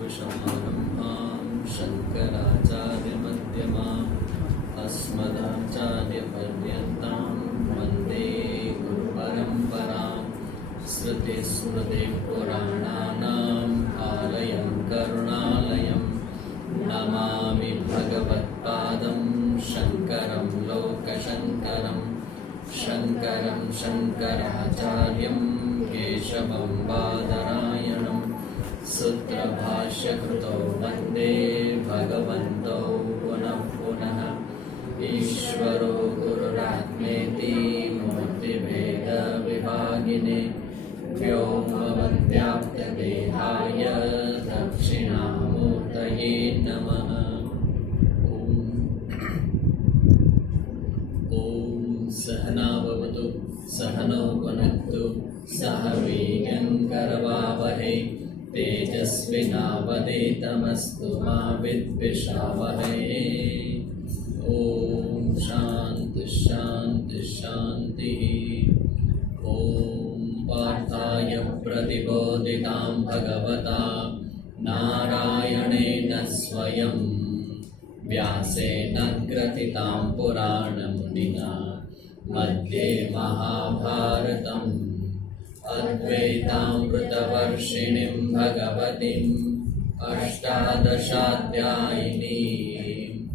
सदाशिवसमारम्भां शङ्कराचार्यमध्यमाम् अस्मदाचार्यपर्यन्तां वन्दे गुरुपरम्परां। श्रुतिस्मृतिपुराणानाम् आलयं करुणालयं नमामि भगवत्पादं शङ्करं लोकशङ्करं। शङ्करं शङ्कराचार्यं केशवं बादरायणं सूत्रभाष्यकृतौ वन्दे भगवन्तौ पुनः पुनः। ईश्वरो गुरुरात्मेति मूर्तिभेदविभागिने व्योमवद्व्याप्तदेहाय दक्षिणामूर्तये नमः। ॐ सहना भवतु सहनौ भुनक्तु सह वीर्यं करवावहै तेजस्विनावधीतमस्तु मा विद्विषावहै। ॐ शान्ति शान्ति शान्तिः। ॐ पार्थाय प्रतिबोधितां भगवता नारायणेन स्वयं व्यासेन ग्रथितां पुराणमुनिना मध्ये महाभारतम् अद्वैतामृतवर्षिणीं भगवतीम् अष्टादशाध्यायिनीम्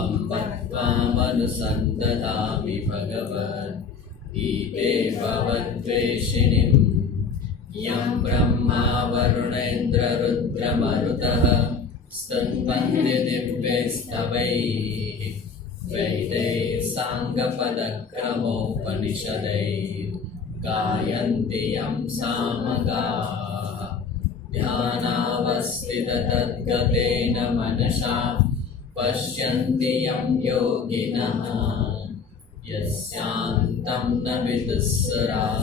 अम्ब त्वामनुसन्दधामि भगवद्गीते भवद्वेषिणीम्। यं ब्रह्मा वरुणेन्द्ररुद्रमरुतः स्तुन्वन्ति दिव्यैस्तवैः वेदैः साङ्गपदक्रमोपनिषदैः गायन्ति यं सामगाः। ध्यानावस्थिततद्गतेन मनसा पश्यन्ति यं योगिनः यस्यान्तं न विदुःसरासुरगणाः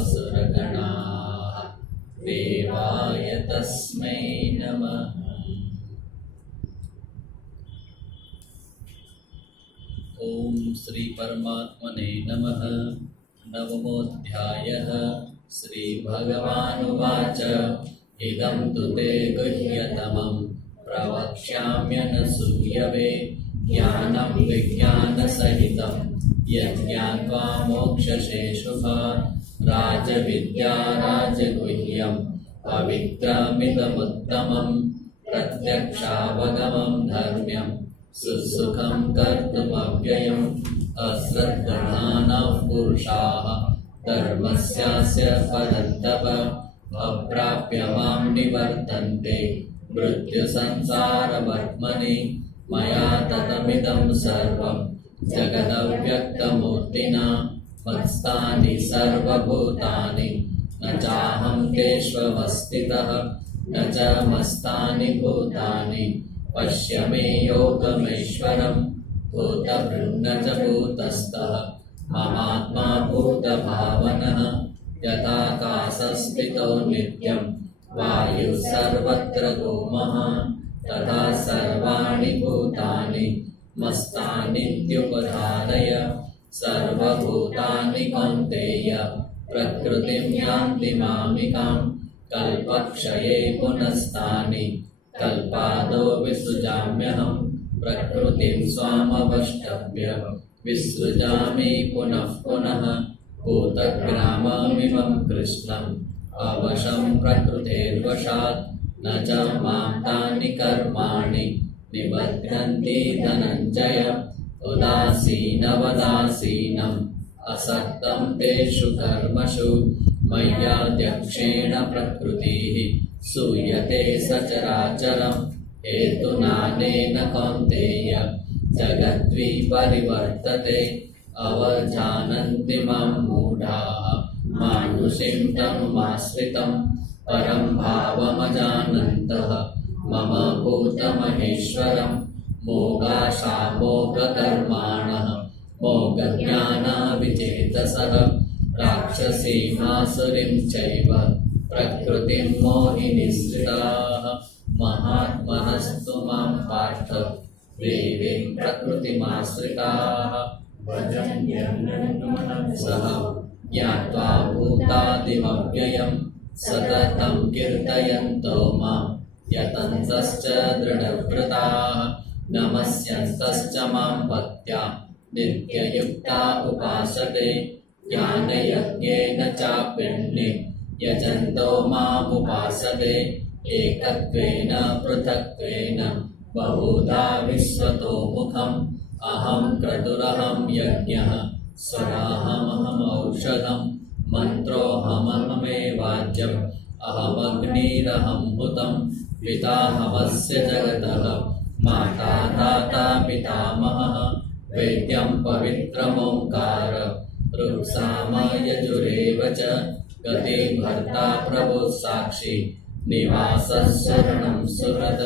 देवाय तस्मै नमः। ॐ श्री परमात्मने नमः। नवमोऽध्यायः। श्रीभगवानुवाच इदं तु ते गुह्यतमं प्रवक्ष्याम्यनसूयवे ज्ञानं विज्ञानसहितं यज्ञात्वा मोक्षसे शुभात्। राजविद्या राजगुह्यं पवित्रमिदमुत्तमं प्रत्यक्षावगमं धर्म्यं सुसुखं कर्तुमव्ययम्। अश्रद्धधानः पुरुषाः धर्मस्यास्य परन्तप अप्राप्य मां निवर्तन्ते मृत्युसंसारवर्त्मनि। मया ततमिदं सर्वं जगदव्यक्तमूर्तिना मत्स्थानि सर्वभूतानि न चाहं तेष्वस्थितः न च मस्तानि भूतानि। पश्य मे योगमैश्वरम् भूतभृन्न च भूतस्थः ममात्मा भूतभावनः। यथाकाशस्थितो नित्यं वायुः सर्वत्र गोमहान् तथा सर्वाणि भूतानि मस्तानीत्युपधारय। सर्वभूतानि कौन्तेय प्रकृतिं यान्ति मामिकां। कल्पक्षये पुनस्तानि कल्पादो विसृजाम्यहम्। प्रकृतिं स्वामवष्टभ्य विसृजामि पुनः पुनः। भूतग्राममिमं कृष्णम् अवशं प्रकृतेर्वशात् न च मां तानि कर्माणि निबध्नन्ति धनञ्जय। उदासीनवदासीनम् असक्तं तेषु कर्मसु मय्याध्यक्षेण प्रकृतिः सूयते सचराचरम्। हेतुनानेन कौन्तेय जगद्विपरिवर्तते अवजानन्ति मां मूढाः मानुषीं तनुमाश्रितं परं भावमजानन्तः मम भूतमहेश्वरं। मोगाशामोगकर्माणः मोगज्ञानाविचेतसः राक्षसीमासुरीं चैव प्रकृतिं मोहिनिसृताः। महात्मनस्तु मां पार्थ देवीं प्रकृतिमाश्रिताः सह ज्ञात्वा भूतादिमव्ययं सततं कीर्तयन्तो मां यतन्तश्च दृढव्रताः नमस्यन्तश्च मां भक्त्या नित्ययुक्ता उपासते ज्ञानयज्ञेन चाप्यन्ये यजन्तो मामुपासते एकत्वेन पृथक्त्वेन बहुधा विश्वतो मुखम् अहं क्रतुरहं यज्ञः स्वराहमहमौषधं मन्त्रोऽहमहमेवाज्यम् अहमग्निरहं हुतं पिताहमस्य जगतः माता दाता पितामहः वेद्यं पवित्रमोङ्कार ऋक्सामयजुरेव च गति भर्ता प्रभुः साक्षी निवासः शरणं सुहृत्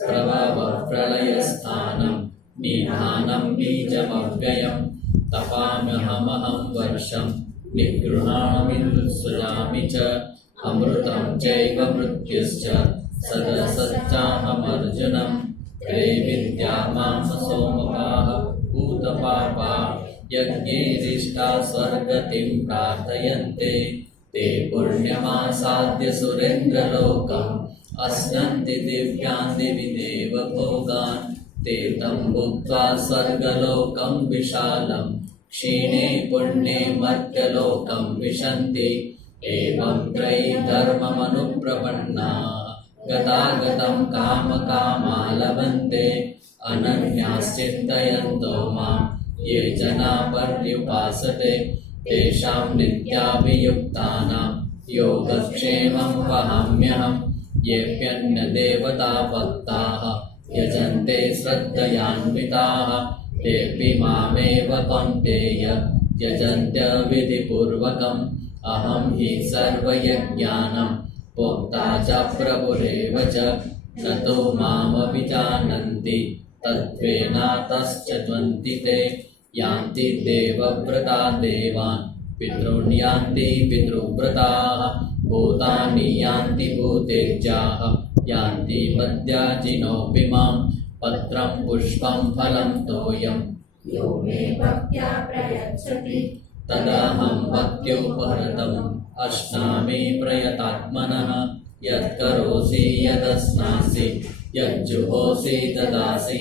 प्रभवः प्रलयस्थानं निधानं बीजमव्ययं तपाम्यहमहं वर्षं निगृह्णामि सृजामि च अमृतं चैव मृत्युश्च सदसच्चाहमर्जुनं त्रैविद्या मां सोमपाः भूतपापा यज्ञैरिष्टा स्वर्गतिं प्रार्थयन्ते ते पुण्यमासाद्य सुरेन्द्रलोकम् अश्नन्ति दिव्यान् दिवि देवभोगान् ते तं भुक्त्वा स्वर्गलोकं विशालं क्षीणे पुण्ये मर्त्यलोकं विशन्ति एवं त्रयी धर्ममनुप्रपन्नाः गतागतं कामकामा लभन्ते अनन्याश्चिन्तयन्तो मां ये जना पर्युपासते तेषां नित्याभियुक्तानां योगक्षेमं वहाम्यहम् येऽप्यन्यदेवता भक्ताः यजन्ते श्रद्धयान्विताः तेऽपि मामेव कौन्तेय यजन्त्य विधिपूर्वकम् अहं हि सर्वयज्ञानं भोक्ता च प्रभुरेव च न तु मामभिजानन्ति तत्त्वेनातश्च द्वन्ति ते यान्ति देवव्रता देवान् पितॄन् यान्ति पितृव्रताः भूतानि यान्ति भूतेज्याः यान्ति मद्याजिनोऽपि मां पत्रं पुष्पं फलं तोयं यो मे भक्त्या प्रयच्छति तदहं भक्त्युपहृतम् अश्नामि प्रयतात्मनः यत्करोषि यदश्नासि यज्जुहोषि ददासि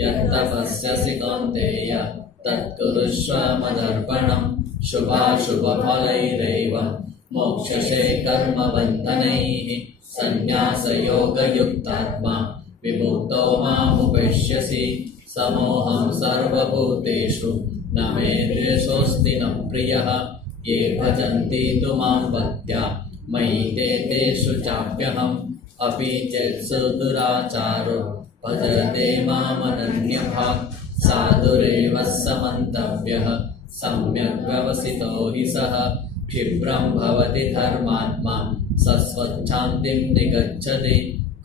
यत्तपस्यसि कौन्तेय तत्कुरुष्व मदर्पणम् शुभाशुभफलैरेव मोक्षसे कर्मबन्धनैः सन्न्यासयोगयुक्तात्मा विमुक्तो मामुपैष्यसि समोऽहं सर्वभूतेषु न मे द्वेषोऽस्ति न प्रियः ये भजन्ति तु मां भक्त्या मयि ते तेषु चाप्यहम् अपि चेत्सु दुराचारो भजते मामनन्यभाक् साधुरेव समन्तव्यः सम्यक् व्यवसितो हि सः क्षिप्रं भवति धर्मात्मा सस्वच्छान्तिं निगच्छति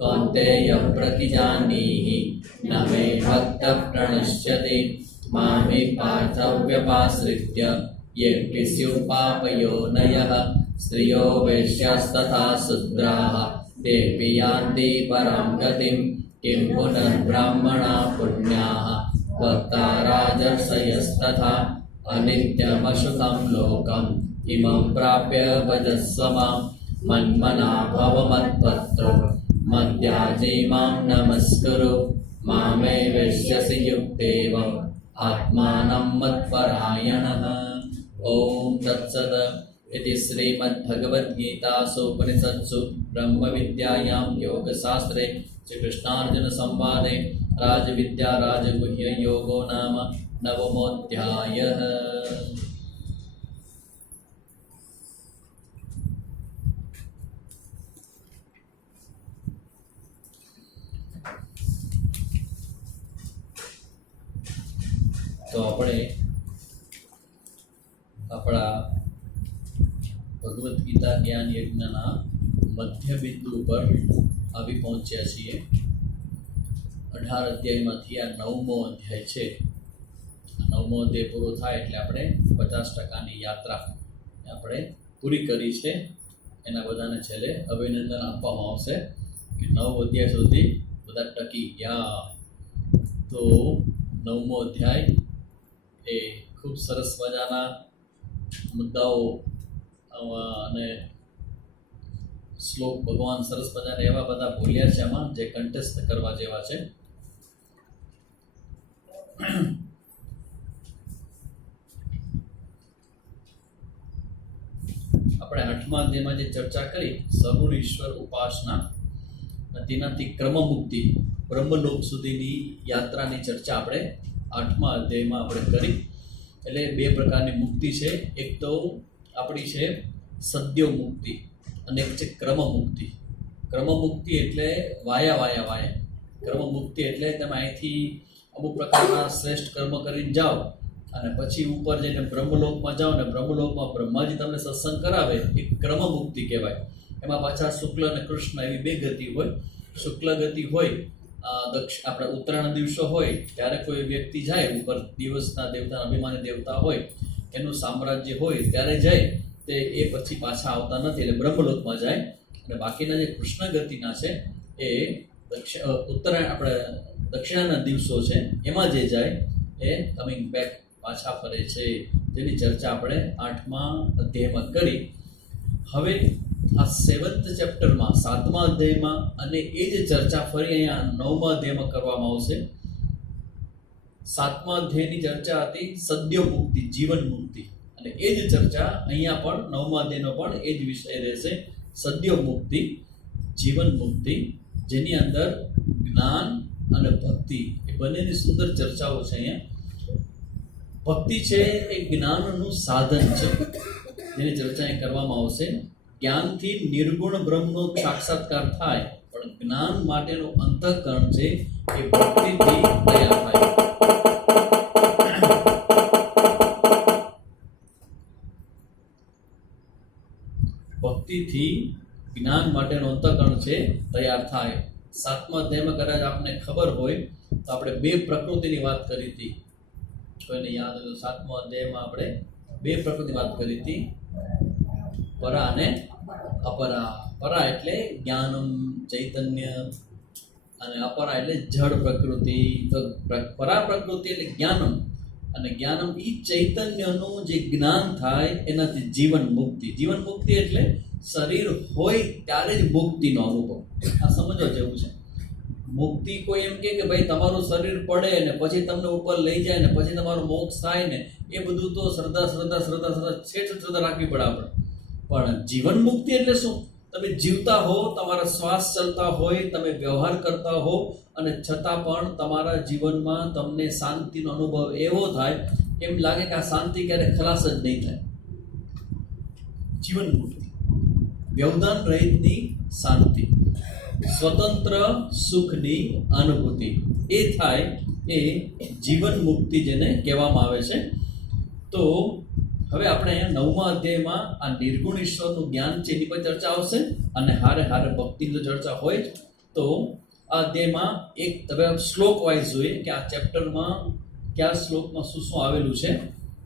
कौन्तेय प्रतिजानीहि न मे भक्तः प्रणश्यति मामि पार्थव्यपाश्रित्य येऽपि स्युः पापयोनयः स्त्रियो वैश्यास्तथा शूद्राः तेऽपि यान्ति परां गतिं किं पुनर्ब्राह्मणा पुण्याः भक्ता राजर्षयस्तथा अनित्यमशुकं लोकम् इमं प्राप्य भजस्व मां मन्मना भव मद्भक्तो मद्याजी मां नमस्कुरु मामे वैश्यसि युक्तेव आत्मानं मत्परायणः। ॐ तत्सत् इति श्रीमद्भगवद्गीतासूपनिषत्सु ब्रह्मविद्यायां योगशास्त्रे श्रीकृष्णार्जुनसंवादे राजविद्या राजगुह्ययोगो नाम नवमोऽध्यायः। तो આપણે આપણા ભગવદ્ ગીતા જ્ઞાન યજ્ઞના મધ્ય બિંદુ પર આવી પહોંચ્યા છીએ। 18 અધ્યાયમાંથી આ 9મો અધ્યાય છે। 9મો અધ્યાય પૂરો થાય એટલે આપણે 50%ની યાત્રા આપણે પૂરી કરી છે। એના બધાને છેલ્લે અભિનંદન આપવામાં આવશે કે 9 અધ્યાય સુધી બધા ટકી ગયા। તો 9મો અધ્યાય એ ખૂબ સરસ મજાના મુદ્દાઓ અને શ્લોક ભગવાન સરસ મજાના એવા બધા બોલ્યા છે આમાં જે કન્ટેસ્ટ કરવા જેવા છે. આપણે 8મા અધ્યાયમાં જે ચર્ચા કરી સગુણ ઈશ્વર ઉપાસના અને તેનાથી ક્રમમુક્તિ બ્રહ્મલોક સુધીની યાત્રાની ચર્ચા આપણે 8મા અધ્યાયમાં આપણે કરી. એટલે બે પ્રકારની મુક્તિ છે. એક તો આપણી છે સદ્યો મુક્તિ અને એક છે ક્રમમુક્તિ. ક્રમમુક્તિ એટલે વાયા. ક્રમમુક્તિ એટલે તમે અહીંથી અમુક પ્રકારના શ્રેષ્ઠ કર્મ કરીને જાઓ અને પછી ઉપર જઈને બ્રહ્મલોકમાં જાઓ ને બ્રહ્મલોકમાં બ્રહ્માજી તમને સત્સંગ કરાવે, એ ક્રમમુક્તિ કહેવાય. એમાં પાછા શુક્લ અને કૃષ્ણ એવી બે ગતિ હોય. શુક્લ ગતિ હોય આપણે ઉત્તરાયણ દિવસો હોય ત્યારે કોઈ વ્યક્તિ જાય ઉપર, દિવસના દેવતા અભિમાની દેવતા હોય એનું સામ્રાજ્ય હોય ત્યારે જાય તે એ પછી પાછા આવતા નથી, એટલે બ્રહ્મલોકમાં જાય. અને બાકીના જે કૃષ્ણ ગતિના છે એ ઉત્તરાયણ આપણે દક્ષિણાના દિવસો છે એમાં જે જાય એ કમિંગ બેક પાછા ફરે છે, જેની ચર્ચા આપણે 8મા અધ્યાયમાં કરી. હવે આ 7th ચેપ્ટરમાં 7મા અધ્યાયમાં અને એ જ ચર્ચા ફરી અહીંયા 9મા અધ્યાયમાં કરવામાં આવશે. 7મા અધ્યાયની ચર્ચા હતી સદ્ય મુક્તિ, જીવન મુક્તિ, અને એ જ ચર્ચા અહીંયા પણ 9મા અધ્યાયનો પણ એ જ વિષય રહેશે, સદ્ય મુક્તિ, જીવન મુક્તિ, જેની અંદર જ્ઞાન અને ભક્તિ એ બંનેની સુંદર ચર્ચાઓ છે. અહીંયા ભક્તિ છે એ જ્ઞાનનું સાધન છે જેની ચર્ચા અહીં કરવામાં આવશે. જ્ઞાનથી નિર્ગુણ બ્રહ્મનો સાક્ષાત્કાર થાય, પણ જ્ઞાન માટેનું અંતઃકરણ છે એ ભક્તિથી તૈયાર થાય. ભક્તિથી જ્ઞાન માટેનું અંતઃકરણ છે તૈયાર થાય. 7મા અધ્યાયમાં કદાચ આપને ખબર હોય તો આપણે બે પ્રકૃતિની વાત કરી હતી. કોઈને યાદ હોય તો 7મા અધ્યાયમાં આપણે બે પ્રકૃતિની વાત કરી હતી, પરા અને અપરા. પરા એટલે જ્ઞાનમ ચૈતન્ય અને અપરા એટલે જડ પ્રકૃતિ. તો પરા પ્રકૃતિ એટલે જ્ઞાનમ, અને જ્ઞાનમ એ ચૈતન્યનું જે જ્ઞાન થાય એનાથી જીવન મુક્તિ. જીવન મુક્તિ એટલે શરીર હોય ત્યારે જ મુક્તિનો અનુભવ. આ સમજવા જેવું છે. મુક્તિ કોઈ એમ કે ભાઈ તમારું શરીર પડે ને પછી તમને ઉપર લઈ જાય ને પછી તમારું મોક્ષ થાય ને એ બધું તો શ્રદ્ધા શ્રદ્ધા રાખવી પડે આપણે. પણ જીવન મુક્તિ એટલે શું? તમે જીવતા હો, તમારા શ્વાસ ચાલતા હોય, તમે વ્યવહાર કરતા હો અને છતાં પણ તમારા જીવનમાં તમને શાંતિનો અનુભવ એવો થાય એમ લાગે કે આ શાંતિ ક્યારે ખલાસ જ નહીં થાય. જીવન મુક્તિ, વ્યવધાન રહિતની શાંતિ, સ્વતંત્ર સુખની અનુભૂતિ, એ થાય એ જીવન મુક્તિ જેને કહેવામાં આવે છે. તો હવે આપણે 9મા અધ્યાયમાં આ નિર્ગુણ ઈશ્વરનું જ્ઞાન છે એની પર ચર્ચા આવશે, અને હારે ભક્તિની ચર્ચા હોય જ. તો આ અધ્યાયમાં એક તમે શ્લોક વાઇઝ જોઈએ કે આ ચેપ્ટરમાં કયા શ્લોકમાં શું શું આવેલું છે.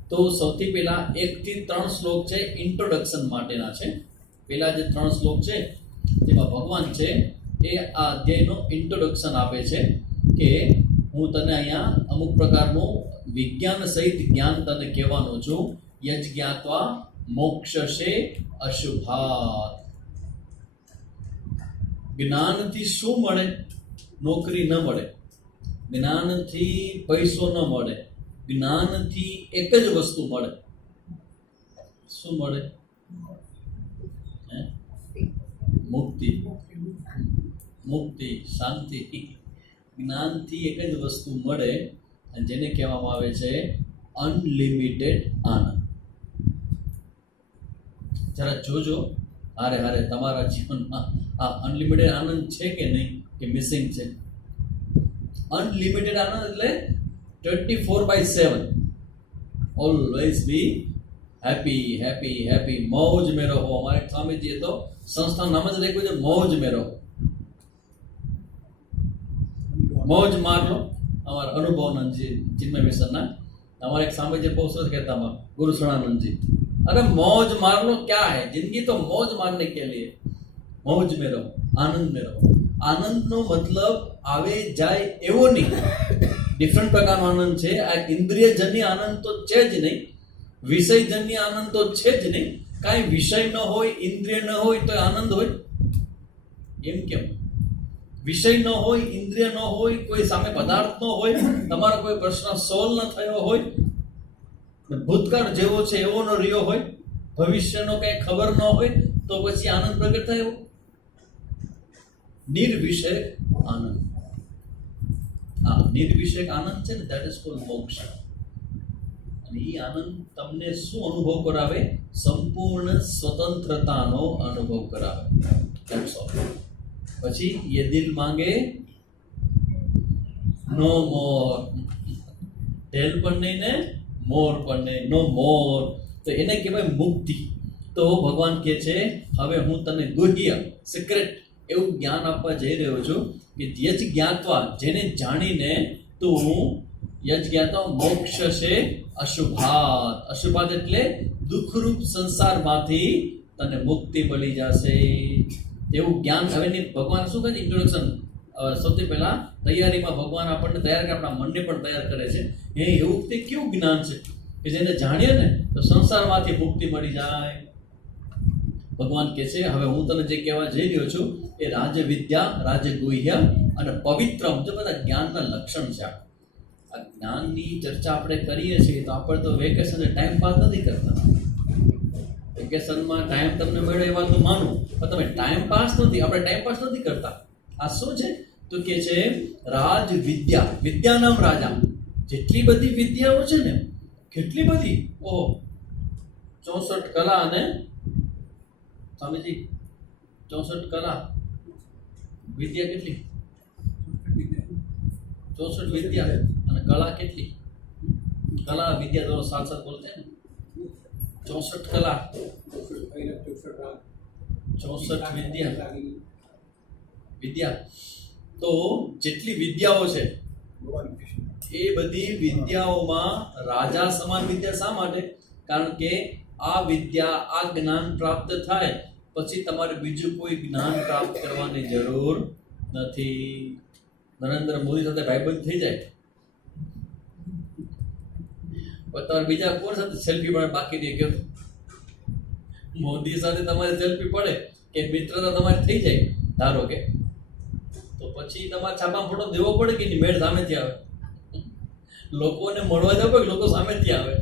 તો સૌથી પહેલા 1 થી 3 શ્લોક છે ઇન્ટ્રોડક્શન માટેના છે. પહેલા જે 3 શ્લોક છે તેમાં ભગવાન છે એ આ અધ્યાયનો ઇન્ટ્રોડક્શન આપે છે કે હું તને અહીંયા અમુક પ્રકારનું વિજ્ઞાન સહિત જ્ઞાન તને કહેવાનો છું. યજ જ્ઞાત્વા મોક્ષશે અશુભાત. જ્ઞાનથી શું મળે? નોકરી ન મળે, જ્ઞાનથી પૈસો ન મળે, જ્ઞાનથી એક જ વસ્તુ મળે. શું મળે? મુક્તિ, મુક્તિ, શાંતિ. જ્ઞાનથી એક જ વસ્તુ મળે અને જેને કહેવામાં આવે છે અનલિમિટેડ આનંદ. જરા જોજો હારે તમારા જીવનમાં આ અનલિમિટેડ આનંદ છે કે નહીં, કે મિસિંગ છે. અનલિમિટેડ આનંદ એટલે 24/7 ઓલવેઝ બી હેપી. મौज में रहो. हमारे स्वामी जी तो संस्था नाम જ રાખ્યું છે मौज में रहो. मौज मार लो. हमारा अनुभवानंद जी चिन्मय मिशनના हमारे एक स्वामी जी બહુ સરસ કહેતા હતા, गुरु शरणानंद जी, अरे मौज मार लो क्या है, जिंदगी तो मौज मारने के लिए. मौज में रहो, आनंद में रहो. આનંદનો મતલબ આવે જાય એવો નહીં, ડિફરન્ટ પ્રકારનો આનંદ છે. આ ઇન્દ્રિયજન્ય આનંદ તો છે જ નહીં, વિષયજન્ય આનંદ તો છે જ નહીં. કાંઈ વિષય ન હોય, ઇન્દ્રિય ન હોય તો આનંદ હોય? એમ કેમ? વિષય ન હોય, ઇન્દ્રિય ન હોય, કોઈ સામે પદાર્થ ન હોય, તમારો કોઈ પ્રશ્ન સોલ્વ ન થયો હોય, ભૂતકાળ જેવો છે એવો ન રહ્યો હોય, ભવિષ્યનો કઈ ખબર ન હોય, તો પછી આનંદ પ્રગટ થાય એવો? નિર્વિષય આનંદ. આ નિર્વિષય આનંદ છે ને, ધેટ ઇઝ કોલ્ડ મોક્ષ. અને એ આનંદ તમને શું અનુભવ કરાવે? સંપૂર્ણ સ્વતંત્રતાનો અનુભવ કરાવે. That's all. પછી ये दिल मांगे नो मोर, ઢેલ પણ નહીં ને મોર પણ નહીં, નો મોર. તો એને કહેવાય મુક્તિ. તો ભગવાન કહે છે હવે હું તને ગુહ્ય સિક્રેટ એવું જ્ઞાન આપવા જઈ રહ્યો છું કે યજ જ્ઞાત્વા, જેને જાણીને તું યજ જ્ઞાત્વા મોક્ષ છે અશુભાત. અશુભાત એટલે દુઃખરૂપ સંસારમાંથી તને મુક્તિ મળી જશે એવું જ્ઞાન. હવે ભગવાન શું કહે છે? ઇન્ટ્રોડક્શન. સૌથી પહેલા તૈયારીમાં ભગવાન આપણને તૈયાર કરે, આપણા મનને પણ તૈયાર કરે છે. એવું તે કેવું જ્ઞાન છે કે જેને જાણીએ ને તો સંસારમાંથી મુક્તિ મળી જાય. ભગવાન કહે છે હવે હું તને જે કહેવા જઈ રહ્યો છું એ રાજવિદ્યા, રાજગુહ્ય અને પવિત્રમ, જે બધા જ્ઞાનના લક્ષણ છે. આ જ્ઞાનની ચર્ચા આપણે કરીએ છીએ તો આપણે તો વેકેશન ટાઈમ પાસ નથી કરતા. વેકેશનમાં ટાઈમ તમને મળે એ વાત તો માનું, પણ તમે ટાઈમ પાસ નથી, આપણે ટાઈમ પાસ નથી કરતા. આ શું છે? તો કે છે રાજ વિદ્યા, વિદ્યાનામ રાજા. જેટલી બધી વિદ્યાઓ છે ને, કેટલી બધી, ઓહો, 64 કલા. અને સ્વામીજી 64 કલા વિદ્યા કેટલી? 64 વિદ્યા અને કલા કેટલી? કલા વિદ્યા તો સાથ સાથ બોલતે ને. 64 કલા, 64 વિદ્યા. તો જેટલી વિદ્યાઓ છે એ બધી વિદ્યાઓમાં રાજા સમાન વિદ્યા શા માટે? કારણ કે આ વિદ્યા, આ જ્ઞાન પ્રાપ્ત થાય પછી તમારે બીજું કોઈ જ્ઞાન પ્રાપ્ત કરવાની જરૂર નથી. નરેન્દ્ર મોદી સાથે ભાઈબંધ થઈ જાય, તમારે બીજા કોણ સાથે સેલ્ફી પડે બાકી નહીં ગયો? મોદી સાથે તમારે સેલ્ફી પડે કે મિત્રતા તમારી થઈ જાય ધારો કે, તો પછી તમારે છાપા ફોટો દેવો પડે કે મેળ સામેથી આવે? લોકોને મળવા જાવ કે લોકો સામેથી આવે?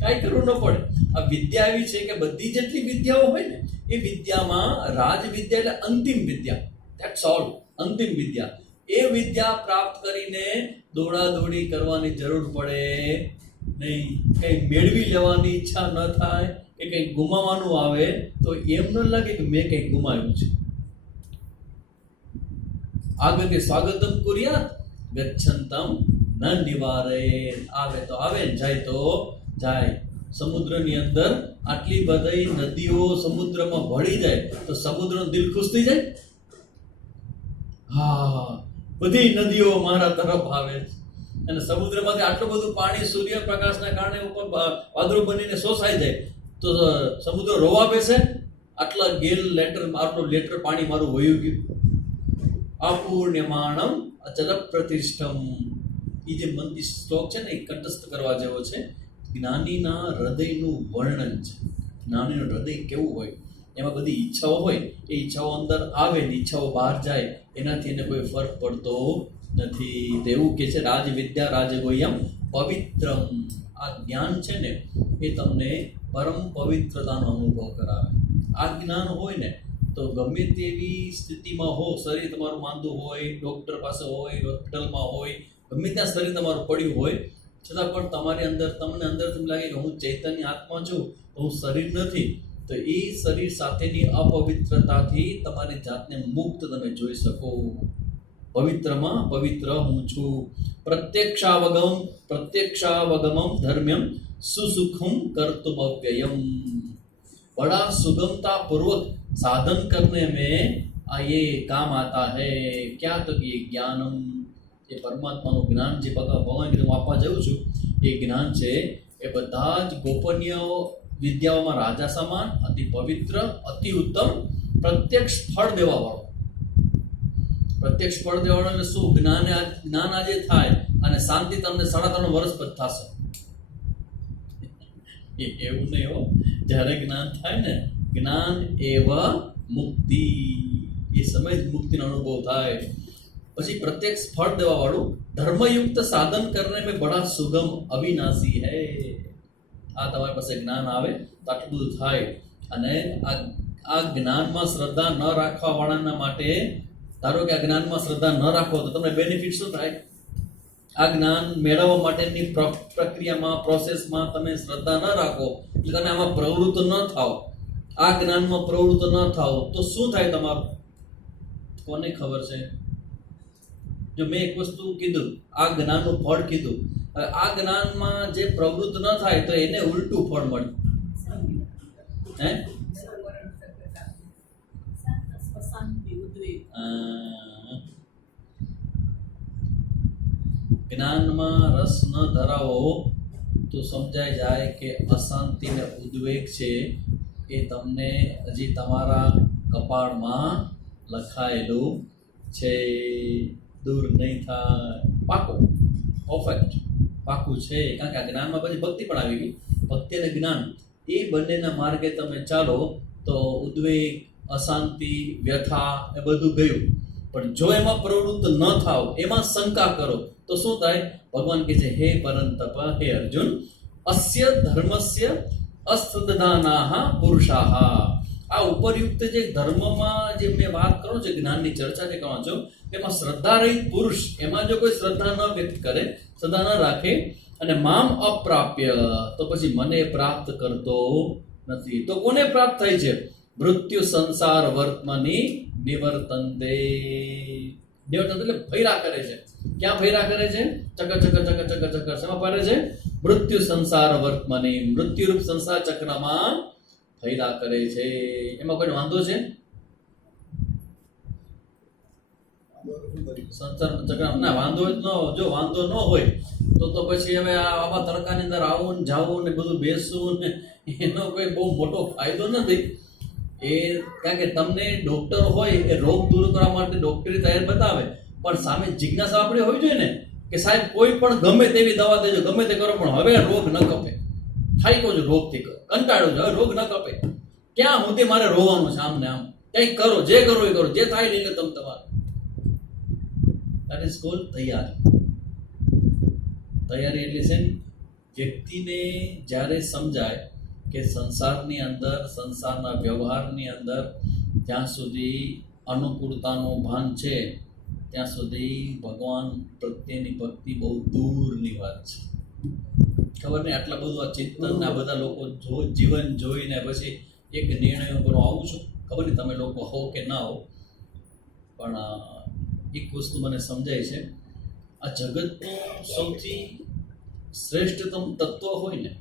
કાંઈ કરવું ન પડે. આ વિદ્યા એવી છે કે બધી જેટલી વિદ્યાઓ હોય ને એ વિદ્યામાં રાજ વિદ્યા એટલે અંતિમ વિદ્યા, ધેટ્સ ઓલ. અંતિમ વિદ્યા, એ વિદ્યા પ્રાપ્ત કરીને દોડાદોડી કરવાની જરૂર પડે નહીં. કંઈ મેળવી લેવાની ઈચ્છા ન થાય કે કંઈક ગુમાવવાનું આવે તો એમ ન લાગે કે મેં કંઈક ગુમાવ્યું છે. આગળ કે સ્વાગતમ કુર્યાત ગચ્છંતમ ન નિવારે. આવે તો આવે, જાય તો જાય. સમુદ્રની અંદર આટલી બધી નદીઓ સમુદ્રમાં ભળી જાય તો સમુદ્રનો દિલ ખુશ થઈ જાય. હા, બધી નદીઓ મારા તરફ આવે અને સમુદ્રમાંથી આટલું બધું પાણી સૂર્યપ્રકાશના કારણે ઉપર વાદળો બનીને શોષાઈ જાય તો સમુદ્ર રોવા બેસે, આટલા ગેલ લેટર, આટલું લેટર પાણી મારું વયું ગયું. અપૂર્ણ્યમાણમ અચલ પ્રતિષ્ઠમ. એ જે મંદી શ્લોક છે ને એ કંઠસ્થ કરવા જેવો છે. જ્ઞાનીના હૃદયનું વર્ણન છે. જ્ઞાનીનું હૃદય કેવું હોય, એમાં બધી ઈચ્છાઓ હોય, એ ઈચ્છાઓ અંદર આવે ને ઈચ્છાઓ બહાર જાય, એનાથી એને કોઈ ફરક પડતો નથી. તેવું કે છે રાજવિદ્યા રાજગોયમ પવિત્રમ. આ જ્ઞાન છે ને એ તમને પરમ પવિત્રતાનો અનુભવ કરાવે. આ જ્ઞાન હોય ને તો ગમે તેવી સ્થિતિમાં હો, શરીર તમારું માંદું હોય, ડૉક્ટર પાસે હોય, હોસ્પિટલમાં હોય, ગમે ત્યાં શરીર તમારું પડ્યું હોય, છતાં પણ તમારી અંદર, તમને અંદર તમને લાગે કે હું ચૈતન્ય આત્મા છું, હું શરીર નથી, તો એ શરીર સાથેની અપવિત્રતાથી તમારી જાતને મુક્ત તમે જોઈ શકો. પવિત્રમાં પવિત્ર હું છું. પ્રત્યક્ષાવગમમ ધર્મ્યમ सुसुखम कर्तुम अव्ययम. बड़ा सुगमता पूर्वक साधन करने में ये काम आता है. क्या? तो ये ज्ञानम, ये परमात्माનું જ્ઞાન જે ભગવાન કીધું હું આપવા જાઉં છું એ જ્ઞાન છે એ બધા જ ગોપનીય વિદ્યાઓમાં રાજા સમાન, અતિ પવિત્ર, અતિ ઉત્તમ, પ્રત્યક્ષ ફળ દેવાવાળો. પ્રત્યક્ષ ફળ દેવાવાળો એટલે શું? જ્ઞાન આજે થાય અને શાંતિ તમને 3.5 વર્ષ પછી થશે. એવું નહીં હો. જ્યારે જ્ઞાન થાય ને, જ્ઞાન એવ મુક્તિ, એ એ સમય જ મુક્તિનો અનુભવ થાય. પછી પ્રત્યક્ષ ફળ દેવાવાળું ધર્મયુક્ત સાધન કરને મેં બડા સુગમ અવિનાશી હૈ. આ તમારી પાસે જ્ઞાન આવે તો આટલું બધું થાય. અને આ જ્ઞાનમાં શ્રદ્ધા ન રાખવા વાળાના માટે, ધારો કે આ જ્ઞાનમાં શ્રદ્ધા ન રાખો તો તમને બેનિફિટ શું થાય? આ જ્ઞાન મેળવવા માટેની પ્રક્રિયામાં, પ્રોસેસમાં તમે શ્રદ્ધા ન રાખો, એટલે તમે આમાં પ્રવૃત્ત ન થાઓ, આ જ્ઞાનમાં પ્રવૃત્ત ન થાઓ તો શું થાય તમારું? કોને ખબર છે? જો મેં એક વસ્તુ કીધું, આ જ્ઞાનનું ફળ કીધું, આ જ્ઞાનમાં જે પ્રવૃત્ત ન થાય તો એને ઉલટું ફળ મળે. હે? જ્ઞાનમાં રસ ન ધરાવો તો સમજાઈ જાય કે અશાંતિ ને ઉદ્વેગ છે એ તમને હજી તમારા કપાળમાં લખાયેલું છે, દૂર નહીં થાય. પાકું, પરફેક્ટ, પાકું છે. કારણ કે આ જ્ઞાનમાં પછી ભક્તિ પણ આવી ગઈ. ભક્તિ અને જ્ઞાન એ બંનેના માર્ગે તમે ચાલો તો ઉદ્વેગ, અશાંતિ, વ્યથા એ બધું ગયું. પણ જો એમાં પ્રવૃત્ત ન થાવ, એમાં શંકા કરો તો શું થાય? ભગવાન કહે છે, હે પરંતપ, હે અર્જુન, અસ્ય ધર્મસ્ય અસ્તદાનાહ પુરુષાહ. આ ઉપરયુક્ત જે ધર્મમાં જે મેં વાત કરું છું, જ્ઞાનની ચર્ચા જે કરો છો, એમાં શ્રદ્ધા રહિત પુરુષ, એમાં જો કોઈ શ્રદ્ધા ન વ્યક્ત કરે, શ્રદ્ધા ન રાખે, અને મામ અપ્રાપ્ય, તો પછી મને પ્રાપ્ત કરતો નથી. તો કોને પ્રાપ્ત થાય છે? મૃત્યુ સંસાર વર્તમાની નિવર્તંતે. નિવર્તન એટલે ફર્યા કરે છે. ક્યાં ફર્યા કરે છે? ચક્કર ચક્કર ચક્કર ચક્કર ચક્કર. શેમાં ફરે છે? મૃત્યુ સંસાર વર્તમાની, મૃત્યુરૂપ સંસાર ચક્રમાં ફર્યા કરે છે. એમાં કોઈ વાંધો છે? સંસાર ચક્ર ના વાંધો જ ન, જો વાંધો ન હોય તો પછી હવે આવા તડકાની અંદર આવું ને જાવું ને બધું બેસવું ને એનો કોઈ બહુ મોટો ફાયદો નથી. એ કારણ કે તમને ડોક્ટર હોય એ રોગ દૂર કરવા માટે ડોક્ટરી તૈયાર બતાવે, પણ સામે જિજ્ઞાસા આપણી હોવી જોઈએ ને કે સાહેબ કોઈ પણ ગમે તેવી દવા દેજો, ગમે તે કરો, પણ હવે રોગ ન કપે. થાય કહું છું, રોગથી કંટાળો છે, હવે રોગ ન કપે. ક્યાં સુધી મારે રોવાનું છે? આમ ને આમ કંઈક કરો, જે કરો એ કરો, જે થાય નહીં કે તમે તમારે. દેટ ઇઝ કોલ્ડ તૈયારી. તૈયારી એટલે છે ને, વ્યક્તિને જ્યારે સમજાય કે સંસારની અંદર, સંસારના વ્યવહારની અંદર જ્યાં સુધી અનુકૂળતાનું ભાન છે ત્યાં સુધી ભગવાન પ્રત્યેની ભક્તિ બહુ દૂરની વાત છે. ખબર નહીં આટલા બધું આ ચિંતન આ બધા લોકો જીવન જોઈને પછી એક નિર્ણય ઉપર આવું છું. ખબર નહીં તમે લોકો હો કે ના હો, પણ એક વસ્તુ મને સમજાય છે, આ જગતનું સૌથી શ્રેષ્ઠતમ તત્વ હોય ને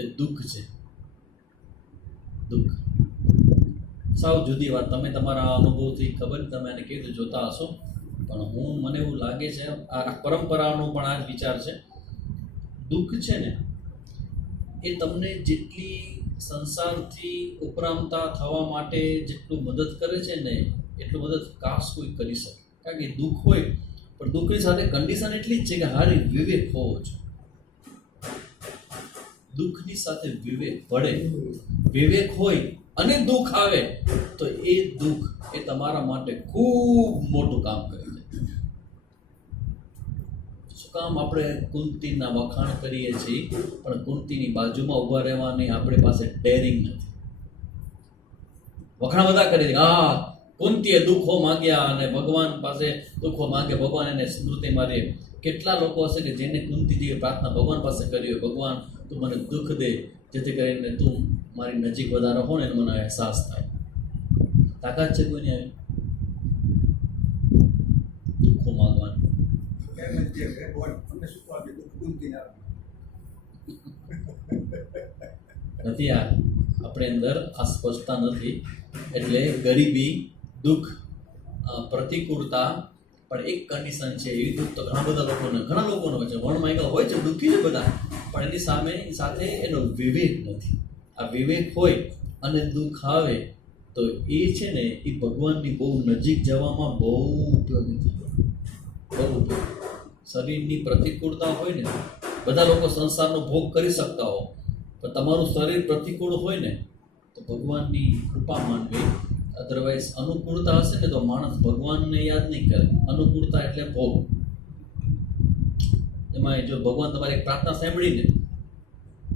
એ દુઃખ છે. દુઃખ સાવ જુદી વાત. તમે તમારા અનુભવથી ખબર, તમે એને કેવી રીતે જોતા હશો, પણ મને એવું લાગે છે આ પરંપરાનો પણ આ જ વિચાર છે. દુઃખ છે ને એ તમને જેટલી સંસારથી ઉપરામતા થવા માટે જેટલું મદદ કરે છે ને એટલું મદદ કાશ કોઈ કરી શકે. કારણ કે દુઃખ હોય પણ દુઃખની સાથે કન્ડિશન એટલી જ છે કે હારી વિવેક હોવો જોઈએ. દુઃખની સાથે વિવેક પડે, વિવેક હોય અને દુઃખ આવે તો એ દુઃખ એ તમારા માટે ખૂબ મોટું કામ કરે છે. શું કામ આપણે કુંતીના વખાણ કરીએ છીએ, પણ કુંતીની બાજુમાં ઊભા રહેવાની આપણી પાસે ડેરિંગ નથી. વખાણ બધા કરી દે, હા કુંતીએ દુઃખો માંગ્યા અને ભગવાન પાસે દુઃખો માંગે, ભગવાન એને સ્મૃતિ મારે. કેટલા લોકો હશે કે જેને કુંતીજીએ પ્રાર્થના ભગવાન પાસે કરી હોય, ભગવાન તું મને દુઃખ દે જેથી કરીને તું મારી નજીક વધારો હો ને એનો મને અહેસાસ થાય. તાકાત છે કોઈની આવી દુઃખો માંગવાની? નથી. આપણે અંદર આ સ્પષ્ટતા નથી. એટલે ગરીબી, દુઃખ, પ્રતિકૂળતા, પણ એક કન્ડિશન છે. એવી દુઃખ તો ઘણા લોકોનો હોય છે. વણમાયકા હોય છે, દુઃખી છે બધા, પણ એની સાથે એનો વિવેક નથી. આ વિવેક હોય અને દુઃખ આવે તો એ છે ને એ ભગવાનની બહુ નજીક જવામાં બહુ ઉપયોગી થઈ જાય. બહુ ઉપયોગી. શરીરની પ્રતિકૂળતા હોય ને, બધા લોકો સંસારનો ભોગ કરી શકતા હો, પણ તમારું શરીર પ્રતિકૂળ હોય ને તો ભગવાનની કૃપા માનવી અધરવાઇઝ અનુકૂળતા હશે ને તો માણસ ભગવાનને યાદ નહીં કરે. અનુકૂળતા એટલે ભોગ. એમાં જો ભગવાન તમારી પ્રાર્થના સાંભળીને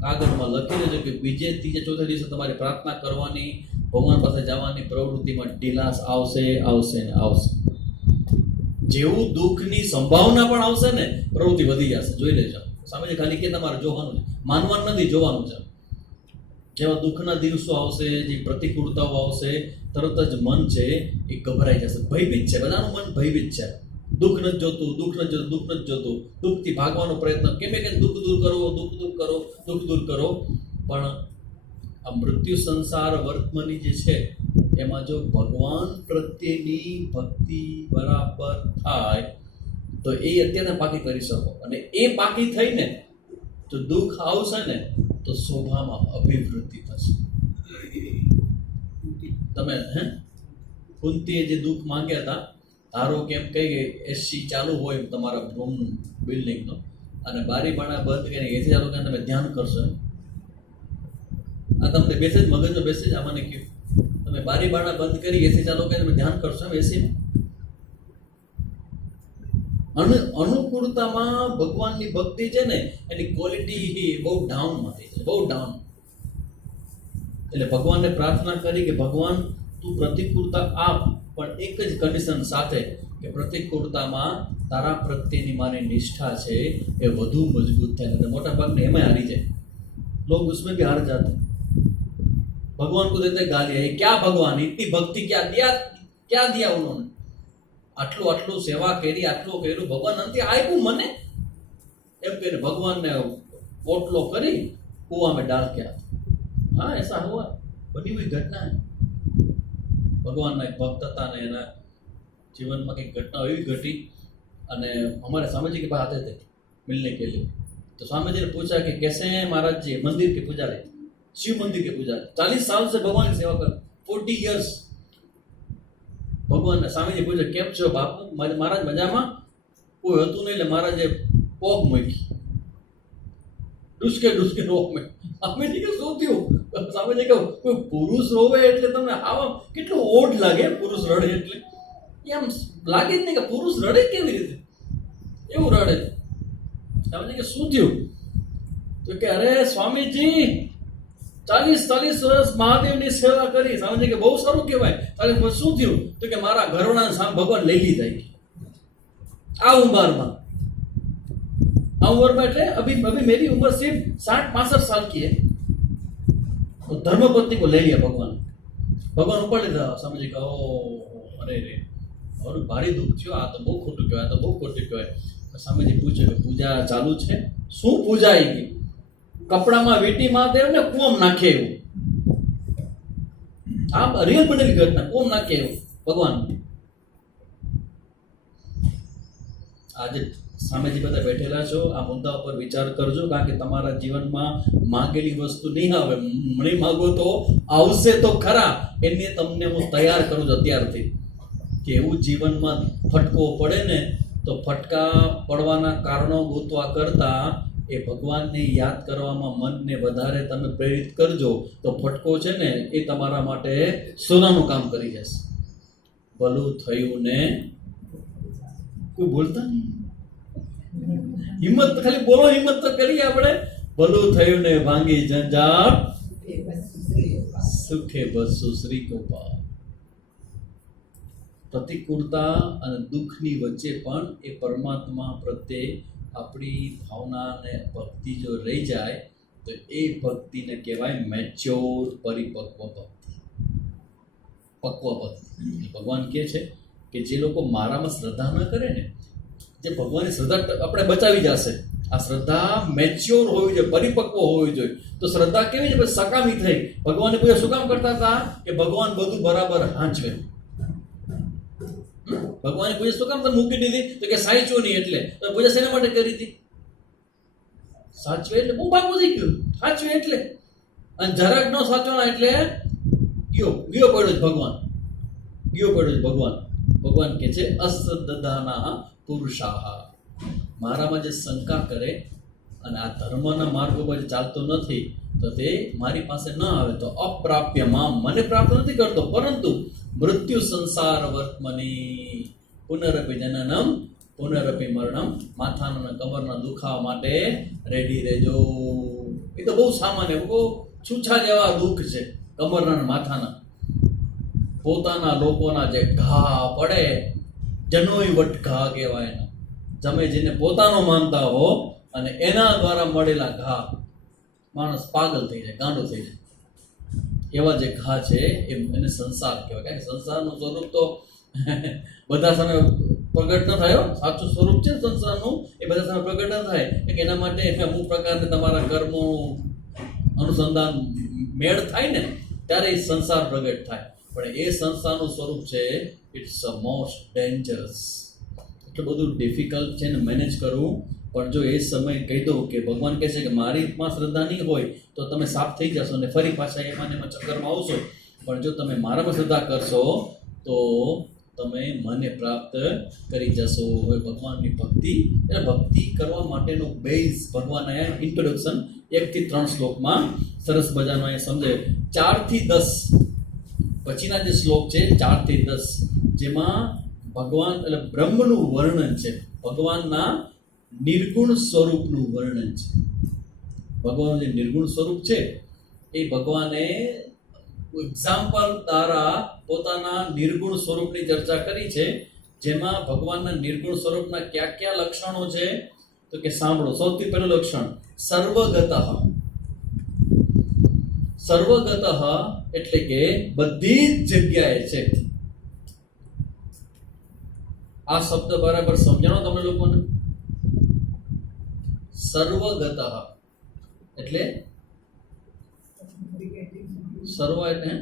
કાગળમાં લખી દેજો કે બીજે ત્રીજે ચોથે દિવસે તમારી પ્રાર્થના કરવાની, ભગવાન પાસે જવાની પ્રવૃત્તિમાં ઢીલાસ આવશે આવશે ને આવશે. જેવું દુઃખની સંભાવના પણ આવશે ને પ્રવૃત્તિ વધી જશે. જોઈ લેજો. સામે ખાલી કે તમારે જોવાનું છે, માનવાનું નથી, જોવાનું છે. જેવા દુઃખના દિવસો આવશે, જે પ્રતિકૂળતાઓ આવશે, તરત જ મન છે એ ગભરાઈ જશે. ભયભીત છે, બધાનું મન ભયભીત છે. દુઃખ નથી જોતું, દુઃખ નથી જોતું, દુઃખ નથી જોતું. દુઃખથી ભાગવાનો પ્રયત્ન કેમ કે દુઃખ દૂર કરો, દુઃખ દૂર કરો, દુઃખ દૂર કરો. પણ આ મૃત્યુ સંસાર વર્તમાની જે છે એમાં જો ભગવાન પ્રત્યેની ભક્તિ બરાબર થાય તો એ અત્યારે પાકી કરી શકો. અને એ પાકી થઈને તો દુઃખ આવશે ને તો શોભામાં અભિવૃદ્ધિ થશે. તમે કુંતીએ જે દુઃખ માંગ્યા હતા, ધારો કેમ કહીએ એસી ચાલુ હોય તમારા રૂમ બિલ્ડિંગનો અને બારી બાણા બંધ કરીને એસી ચાલુ કરીને તમે ધ્યાન કરશો. આ તમને બેસેજ મગજનો બેસેજ આમાંને કહ્યું, તમે બારી બાણા બંધ કરી એસી ચાલુ કરીને તમે ધ્યાન કરશો એસીમાં. અનુકૂળતામાં ભગવાનની ભક્તિ છે ને એની ક્વોલિટી બહુ ડાઉનમાં થઈ છે, બહુ ડાઉન. એટલે ભગવાનને પ્રાર્થના કરી કે ભગવાન તું પ્રતિકૂળતા આપ, પણ એક જ કન્ડિશન સાથે કે પ્રતિકૂળતામાં તારા પ્રત્યેની મારી નિષ્ઠા છે એ વધુ મજબૂત થાય. અને મોટા ભાગને એમાં હારી જાય. लोग उसमें भी हार जाते. भगवान को देते गालियां, ये क्या भगवान, इतनी भक्ति क्या दिया, क्या दिया उन्होंने, આટલું આટલું સેવા કરી, આટલું કર્યું, ભગવાન અંતે આપ્યું મને એમ કહીને ભગવાનને પોટલો કરી કુવા में डाल के आते. हाँ ऐसा हुआ, बनी हुई घटना है. ભગવાનના એક ભક્ત હતા ને એના જીવનમાં કંઈક ઘટના એવી ઘટી અને हमारे स्वामी जी के पास आते थे मिलने के लिए. तो स्वामी जी ने पूछा कि कैसे हैं महाराज जी, मंदिर के पुजारी, शिव मंदिर के पुजारी, 40 साल से भगवान की सेवा कर, 40 years. ભગવાનને સ્વામીજી પૂછે કેમ છો બાપુ, મહારાજ મજામાં? કોઈ હતું નહીં એટલે મહારાજે પોગ મૂકી, ડુસકે રોગ મેં. સ્વામીજી કે શું થયું? સ્વામીજી કહું કોઈ પુરુષ રોવે એટલે તમને આવા કેટલું ઓઢ લાગે, પુરુષ રડે એટલે એમ લાગે જ નહીં કે પુરુષ રડે કેવી રીતે, એવું રડે. સ્વામીજી કે શું થયું? તો કે અરે સ્વામીજી 40 વર્ષ મહાદેવની સેવા કરી. સ્વામીજી કે બહુ સારું કહેવાય. 40 વર્ષ શું થયું? તો કે મારા ઘરવાળાને સામે ભગવાન લઈ લીધા આ ઉંમરમાં. આ ઉંમરમાં એટલે अभी मेरी उम्र सिर्फ 60-65 साल की है. तो धर्मपत्नी को ले लिया भगवान ऊपर લીધા. સ્વામીજી કહો અરે રે और भारी दुख થયો, આ તો બહુ ખોટું કહેવાય, આ તો બહુ ખોટું કહેવાય. સ્વામીજી પૂછે કે પૂજા ચાલુ છે? શું પૂજા આવી? કપડામાં વીંટી મહાદેવ ને કુમ નાખે એવું. આ રિયલ બનેલી ઘટના, કુમ નાખે એવું ભગવાન. આજે સ્વામીજી બધા બેઠેલા છો, આ મુદ્દા ઉપર વિચાર કરજો, કારણ કે તમારા જીવનમાં માંગેલી વસ્તુ નહીં આવે, નહીં માંગો તો આવશે તો ખરા. એને તમને હું તૈયાર કરું છું અત્યારથી કે એવું જીવનમાં ફટકો પડે ને તો ફટકા પડવાના કારણો ગોતવા કરતા એ ભગવાનને યાદ કરવામાં મનને વધારે તમે પ્રેરિત કરજો તો ફટકો છે ને એ તમારા માટે સોનાનું કામ કરી જશે. ભલું થયું ને, કોઈ બોલતા નહીં, હિંમત ખાલી બોલો, હિંમત તો કરીએ આપણે. ભલું થયું ને ભાંગી જંજાળ, સુખે બસુ શ્રી ગોપાલ. પ્રતિકૂળતા અને દુઃખની વચ્ચે પણ એ પરમાત્મા પ્રત્યે આપણી ભાવના અને ભક્તિ જો રહી જાય તો એ ભક્તિને કહેવાય મેચ્યોર, પરિપક્વ ભક્તિ, પક્વ ભક્તિ. ભગવાન કહે છે કે જે લોકો મારામાં શ્રદ્ધા ન કરે ને, જે ભગવાનની શ્રદ્ધા આપણે બચાવી જશે. આ શ્રદ્ધા મેચ્યોર હોવી જોઈએ, પરિપક્વ હોવી જોઈએ. તો શ્રદ્ધા કેવી છે? સકામી થઈ. ભગવાનને પૂજા શું કામ કરતા હતા? કે ભગવાન બધું બરાબર હાંચવે. ભગવાનની પૂજા શું કામ તમે મૂકી દીધી? તો કે સાચવો નહીં. એટલે તો પૂજા શેના માટે કરી હતી? સાચવે એટલે બહુ ભાગ વધી ગયું. સાચવે એટલે, અને જરાક ન સાચવણા એટલે ગયો પડ્યો જ ભગવાન, ગયો પડ્યો જ ભગવાન. ભગવાન કે છે અશ્રદ્ધાના પુરુષાહ. મારામાં જે શંકા કરે અને આ ધર્મના માર્ગ ઉપર ચાલતો નથી તો તે મારી પાસે ન આવે તો અપ્રાપ્ય મામ, મને પ્રાપ્ત નથી કરતો, પરંતુ મૃત્યુ સંસાર વર્તમની પુનરપી જનનમ પુનરપી મરણમ. માથાના અને કમરના દુખાવા માટે રેડી રહેજો. એ તો બહુ સામાન્ય, બહુ છૂછા જેવા દુઃખ છે કમરના અને માથાના. પોતાના લોકોના જે ઘા પડે, જનોય વટઘા કહેવાય એના. તમે જેને પોતાનો માનતા હો અને એના દ્વારા મળેલા ઘા, માણસ પાગલ થઈ જાય, ગાંડો થઈ જાય. એવા જે ઘા છે એને સંસાર કહેવાય. કારણ કે સંસારનું સ્વરૂપ તો બધા સામે પ્રગટ ન થાય. સાચું સ્વરૂપ છે સંસારનું, એ બધા સામે પ્રગટ ન થાય. કે એના માટે અમુક પ્રકારને તમારા કર્મો અનુસંધાન મેળ થાય ને ત્યારે એ સંસાર પ્રગટ થાય. પણ એ સંસારનું સ્વરૂપ છે, ઇટ્સ અ મોસ્ટ ડેન્જરસ. એટલું બધું ડિફિકલ્ટ છે ને મેનેજ કરવું. પણ જો એ સમય કહી દઉં કે ભગવાન કહે છે કે મારીમાં શ્રદ્ધા નહીં હોય તો તમે સાફ થઈ જશો ને ફરી પાછા એમાં ચક્કરમાં આવશો. પણ જો તમે મારામાં શ્રદ્ધા કરશો તો તમે મને પ્રાપ્ત કરી જશો. હવે ભગવાનની ભક્તિ, એટલે ભક્તિ કરવા માટેનું બેઝ ભગવાનના ઇન્ટ્રોડક્શન 1 થી 3 શ્લોકમાં સરસ મજાનો એ સમજે. 4 થી 10 પછીના જે શ્લોક છે 4 થી 10, જેમાં ભગવાન એટલે બ્રહ્મનું વર્ણન છે, ભગવાનના નિર્ગુણ સ્વરૂપનું વર્ણન છે. ભગવાનનું જે નિર્ગુણ સ્વરૂપ છે એ ભગવાને એક્ઝામ્પલ દ્વારા પોતાના નિર્ગુણ સ્વરૂપની ચર્ચા કરી છે. જેમાં ભગવાનના નિર્ગુણ સ્વરૂપના કયા કયા લક્ષણો છે તો કે સાંભળો. સૌથી પહેલું લક્ષણ સર્વગતઃ. સર્વગતઃ એટલે કે બધી જ જગ્યાએ છે. આ શબ્દ બરાબર સમજાણો તમે લોકોને. સર્વગતઃ એટલે સર્વ એટલે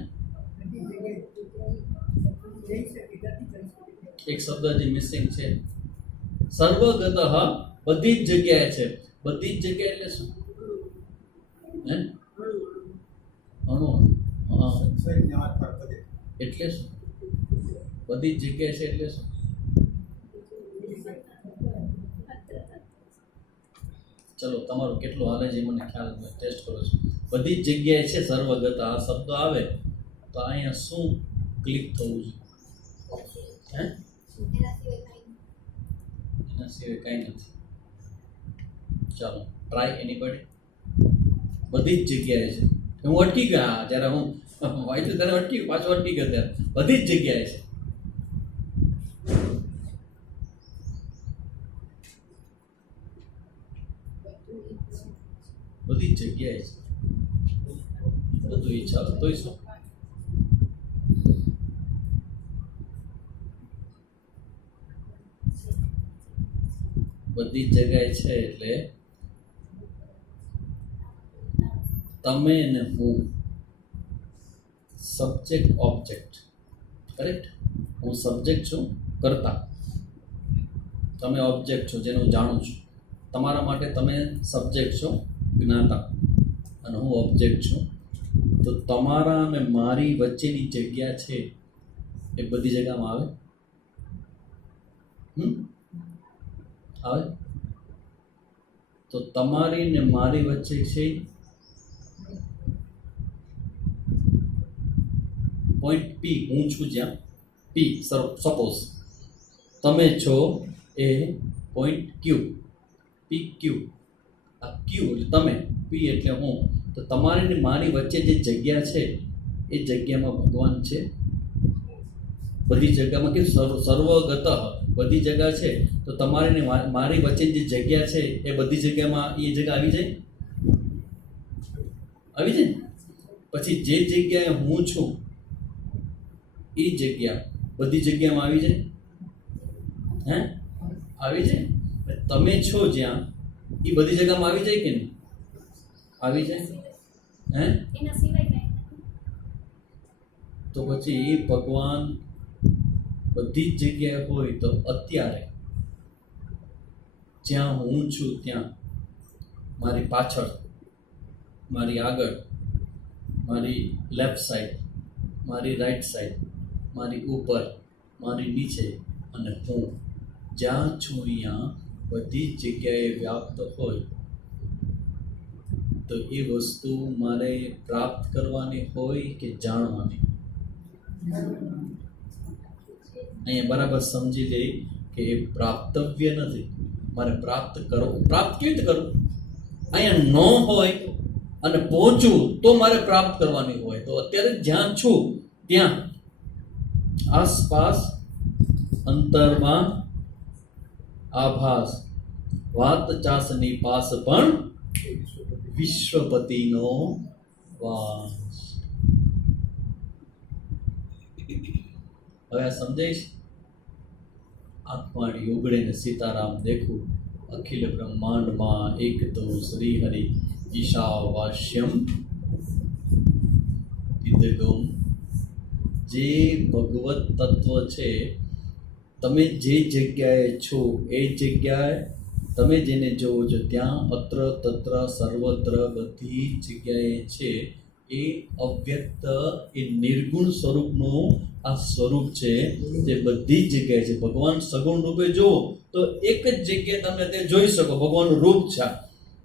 એક શબ્દ જે મિસિંગ છે. સર્વગતઃ બધી જ જગ્યાએ છે. બધી જ જગ્યાએ એટલે શું? હે એટલે શું? બધી જ જગ્યાએ છે એટલે શું? ચલો તમારું કેટલું હાલે છે મને ખ્યાલ, ટેસ્ટ કરો છો. બધી જ જગ્યાએ છે સર્વગત આ શબ્દ આવે તો અહીંયા શું ક્લિક થવું જોઈએ? હે એના સિવાય કાંઈ નથી. ચાલો ટ્રાય એનીબડી. બધી જ જગ્યાએ છે. હું અટકી ગયા જ્યારે હું વાંચ્યું ત્યારે અટકી, પાછો અટકી ગયો ત્યારે. બધી જ જગ્યાએ છે. બધી જ જગ્યાએ છે. બધું ઈચ્છા તોય શું? બધી જ જગ્યાએ છે એટલે તમે ને હું, સબ્જેક્ટ ઓબ્જેક્ટ. કરેક્ટ? હું સબ્જેક્ટ છું, કરતા. તમે ઓબ્જેક્ટ છો જેને હું જાણું છું. તમારા માટે તમે સબ્જેક્ટ છો, જ્ઞાતા, અને હું ઓબ્જેક્ટ છું. તો તમારા અને મારી વચ્ચેની જગ્યા છે એ બધી જગ્યામાં આવે? આવે? તો તમારી ને મારી વચ્ચે છે પોઈન્ટ પી. હું છું જ્યાં પી, સપોઝ તમે છો એ પોઈન્ટ ક્યુ, પી ક્યુ. આ ક્યુ એટલે તમે, પી એટલે હું. તો તમારી ને મારી વચ્ચે જે જગ્યા છે એ જગ્યામાં ભગવાન છે. બધી જગ્યામાં કે સર્વગત બધી જગ્યા છે. તો તમારી ને મારી વચ્ચે જે જગ્યા છે એ બધી જગ્યામાં એ જગ્યા આવી જાય? આવી જાય. પછી જે જગ્યાએ હું છું એ જગ્યા બધી જગ્યામાં આવી જાય? હે આવી જાય. તમે છો જ્યાં એ બધી જગ્યામાં આવી જાય કે નહીં? આવી જાય. હે તો પછી એ ભગવાન બધી જ જગ્યાએ હોય તો અત્યારે જ્યાં હું છું ત્યાં, મારી પાછળ, મારી આગળ, મારી લેફ્ટ સાઈડ, મારી રાઈટ સાઈડ, મારી ઉપર, મારી નીચે અને હું જ્યાં છું અહીંયા બધી જ જગ્યાએ વ્યાપ્ત હોય તો એ વસ્તુ મારે પ્રાપ્ત કરવાની હોય કે જાણવાની? અહીંયા બરાબર સમજી લે કે એ પ્રાપ્તવ્ય નથી, મારે પ્રાપ્ત કરવું. પ્રાપ્ત કેવી રીતે કરવું? અહીંયા ન હોય અને પહોંચવું તો મારે પ્રાપ્ત કરવાની હોય. તો અત્યારે જ્યાં છું ત્યાં આસપાસ અંતરમાં આભાસ વાત ચાસની પાસ પણ વિશ્વપતિનો વાસ. હવે આ સમજાય છે? આંખમાડી ઉગડે ને સીતારામ દેખું, અખિલ બ્રહ્માંડમાં એક તો શ્રી હરિ ઈશાવાસ્યમ ઇદગમ. જે ભગવત તત્વ છે, તમે જે જગ્યાએ છો એ જગ્યાએ તમે જેને જોવો છો ત્યાં અત્ર તત્ર સર્વત્ર બધી જગ્યાએ છે એ અવ્યક્ત, એ નિર્ગુણ સ્વરૂપનું આ સ્વરૂપ છે જે બધી જ જગ્યાએ છે. ભગવાન સગુણ રૂપે જુઓ તો એક જ જગ્યાએ તમે તે જોઈ શકો, ભગવાનનું રૂપ છે.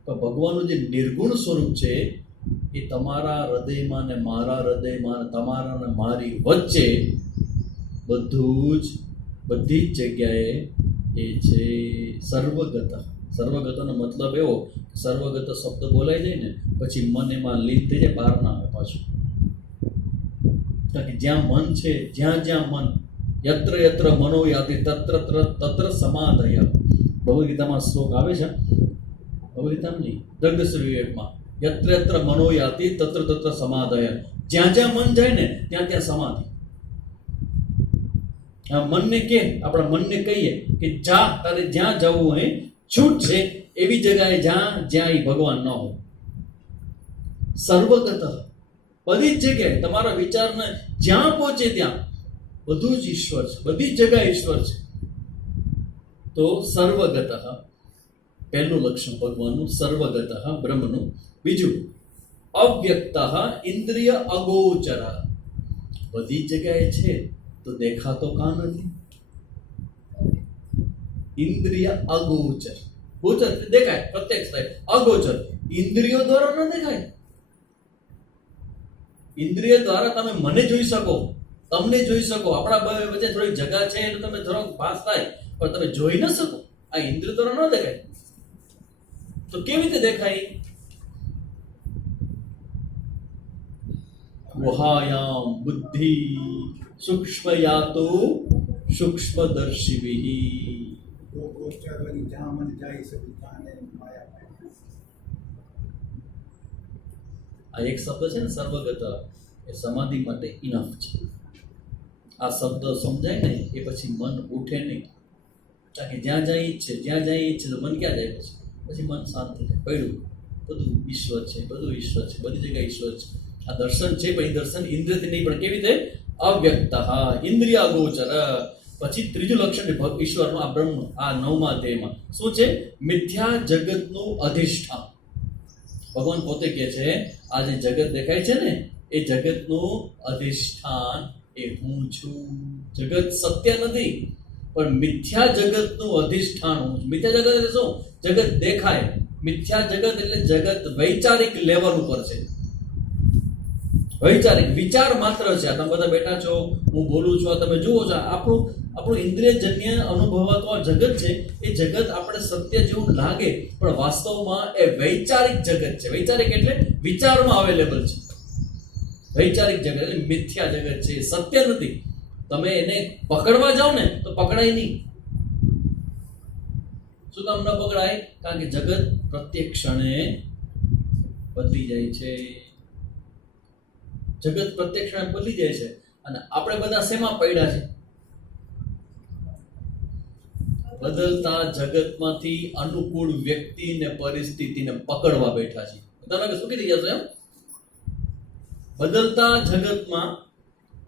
પણ ભગવાનનું જે નિર્ગુણ સ્વરૂપ છે એ તમારા હૃદયમાં ને મારા હૃદયમાં ને તમારા ને મારી વચ્ચે બધું જ બધી જ જગ્યાએ એ છે. સર્વગત. સર્વગતનો મતલબ એવો, સર્વગત શબ્દ બોલાઈ જાય ને પછી મન એમાં લીન થઈ જાય, બહાર ના આવે પાછું. કારણ કે જ્યાં મન છે, જ્યાં જ્યાં મન, યત્ર યત્ર મનો યાતિ તત્ર તત્ર સમાધય. ભગવદ્ ગીતામાં શ્લોક આવે છે, ભગવદ્ ગીતામાં નહીં, દગ્ધશ્રી વિવેકમાં, યત્ર યત્ર મનો યાતિ તત્ર તત્ર સમાધય. જ્યાં જ્યાં મન જાય ને ત્યાં ત્યાં સમાધિ. મનને કે આપણા મનને કહીએ કે જા, તારે જ્યાં જવું હોય છૂટ છે એવી જગ્યાએ જ્યાં એ ભગવાન ન હોય. સર્વગત, બધી જ જગ્યાએ તમારા વિચારને જ્યાં પહોંચે ત્યાં બધું જ ઈશ્વર છે, બધી જ જગ્યાએ ઈશ્વર છે. તો સર્વગત પહેલું લક્ષણ ભગવાનનું, સર્વગત બ્રહ્મનું. બીજું અવ્યક્ત ઇન્દ્રિય અગોચર. બધી જગ્યાએ છે તો દેખાતો કાં નથી? ઇન્દ્રિય અગોચર. ગોચર દેખાય, પ્રત્યક્ષ થાય. અગોચર ઇન્દ્રિયો દ્વારા ન દેખાય. ઇન્દ્રિય દ્વારા તમે મને જોઈ શકો, તમને જોઈ શકો, આપણા વચ્ચે થોડી જગા છે એટલે તમે થોડોક ભાસ થાય, પણ તમે જોઈ ન શકો. આ ઇન્દ્રિય દ્વારા ન દેખાય. તો કેવી રીતે દેખાય? વહાયામ બુદ્ધિ સૂક્ષ્મયાતો સૂક્ષ્મદર્શિભિઃ. આ એક શબ્દ છે ને સર્વગત, એ સમાધિ માટે ઇનફ છે. આ શબ્દ સમજાય ને એ પછી મન ઉઠે નહીં. કારણ કે જ્યાં જાય ઈચ્છે, જ્યાં જાય ઈચ્છે તો મન ક્યાં જાય? પછી મન શાંત થઈ જાય. પડ્યું બધું ઈશ્વર છે, બધું ઈશ્વર છે, બધી જગ્યાએ ઈશ્વર છે. આ દર્શન છે, પણ એ દર્શન ઇન્દ્રિયથી નહીં, પણ કેવી રીતે? અવ્યક્ત ઇન્દ્રિય અગોચર. પછી ત્રીજું લક્ષણ ઈશ્વરનું, આ બ્રહ્મનું, આ 9મા અધ્યાયમાં શું છે? મિથ્યા જગતનું અધિષ્ઠાન. ભગવાન પોતે કહે છે આ જે જગત દેખાય છે ને એ જગતનું અધિષ્ઠાન એ હું છું. જગત સત્ય નથી, પણ મિથ્યા જગતનું અધિષ્ઠાન હું છું. મિથ્યા જગત એટલે શું? જગત દેખાય. મિથ્યા જગત એટલે જગત વૈચારિક લેવલ ઉપર છે. વૈચારિક વિચાર માત્ર છે. આ તમે બધા બેઠા છો, હું બોલું છું, તમે જુઓ છો, આપણું ઇન્દ્રિયજન્ય અનુભવાતો આ જગત છે. એ જગત આપણે સત્ય જેવું લાગે, પણ વાસ્તવમાં એ વૈચારિક જગત છે. વૈચારિક એટલે વિચારમાં અવેલેબલ છે. વૈચારિક જગત એટલે મિથ્યા જગત છે, સત્ય નથી. તમે એને પકડવા જાઓ ને તો પકડાય નહીં. શું કામ ન પકડાય? કારણ કે જગત પ્રત્યેક ક્ષણે બદલી જાય છે. જગત પ્રત્યેક ક્ષણે બદલી જાય છે. અને આપણે બધા શેમાં પડ્યા છે? બદલતા જગતમાંથી અનુકૂળ વ્યક્તિ ને પરિસ્થિતિને પકડવા બેઠા છે. તમે શું કીધી જશો? એમ બદલતા જગતમાં,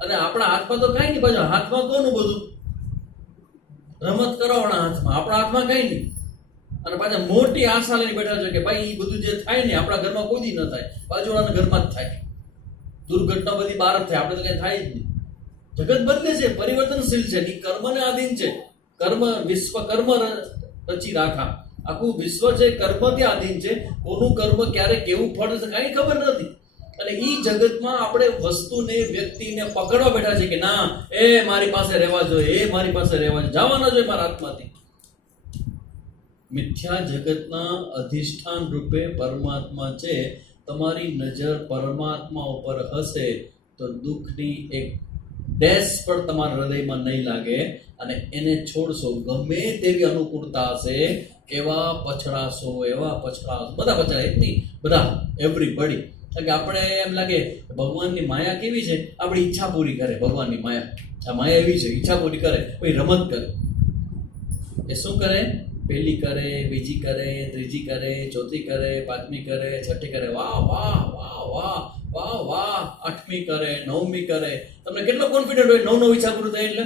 અને આપણા હાથમાં તો કઈ નહીં. પાછા હાથમાં કોનું બધું? રમત કરાવવાના હાથમાં, આપણા હાથમાં કઈ નહીં. અને પાછા મોટી આશા લઈને બેઠા છે કે ભાઈ એ બધું જે થાય ને આપણા ઘરમાં કોઈ ન થાય, બાજુવાળાના ઘરમાં જ થાય. દુર્ઘટના બધી બહાર જ થાય, આપણે તો કઈ થાય જ નહીં. જગત બદલે છે, પરિવર્તનશીલ છે, કર્મને આધીન છે. કર્મ વિશ્વ કર્મ રચી રાખા. આખું વિશ્વ છે કર્મથી આધીન છે. કોનું કર્મ ક્યારે કેવું ફળ છે કઈ ખબર નથી. અને ઈ જગતમાં આપણે વસ્તુને વ્યક્તિને પકડવા બેઠા છે કે ના એ મારી પાસે રહેવા જોઈએ, એ મારી પાસે રહેવા જોઈએ, જવા ન જોઈએ મારા હાથમાંથી. મિથ્યા જગતના અધિષ્ઠાન રૂપે પરમાત્મા છે. તમારી નજર પરમાત્મા ઉપર હશે તો દુઃખની એક ડેશ પણ તમારા હૃદયમાં નહીં લાગે અને એને છોડશો. ગમે તેવી અનુકૂળતા હશે એવા પછડાશો, બધા પછડાય જ નહીં, બધા એવરીબડી. કારણ કે આપણે એમ લાગે ભગવાનની માયા કેવી છે, આપણી ઈચ્છા પૂરી કરે. ભગવાનની માયા, આ માયા એવી છે, ઈચ્છા પૂરી કરે, કોઈ રમત કરે. એ શું કરે? પહેલી કરે, બીજી કરે, ત્રીજી કરે, ચોથી કરે, પાંચમી કરે, છઠ્ઠી કરે, વાહ વાહ વાહ વાહ વાહ વાહ, આઠમી કરે, નવમી કરે. તમને કેટલો કોન્ફિડન્ટ હોય નવ ઈચ્છા પૂરું થાય એટલે?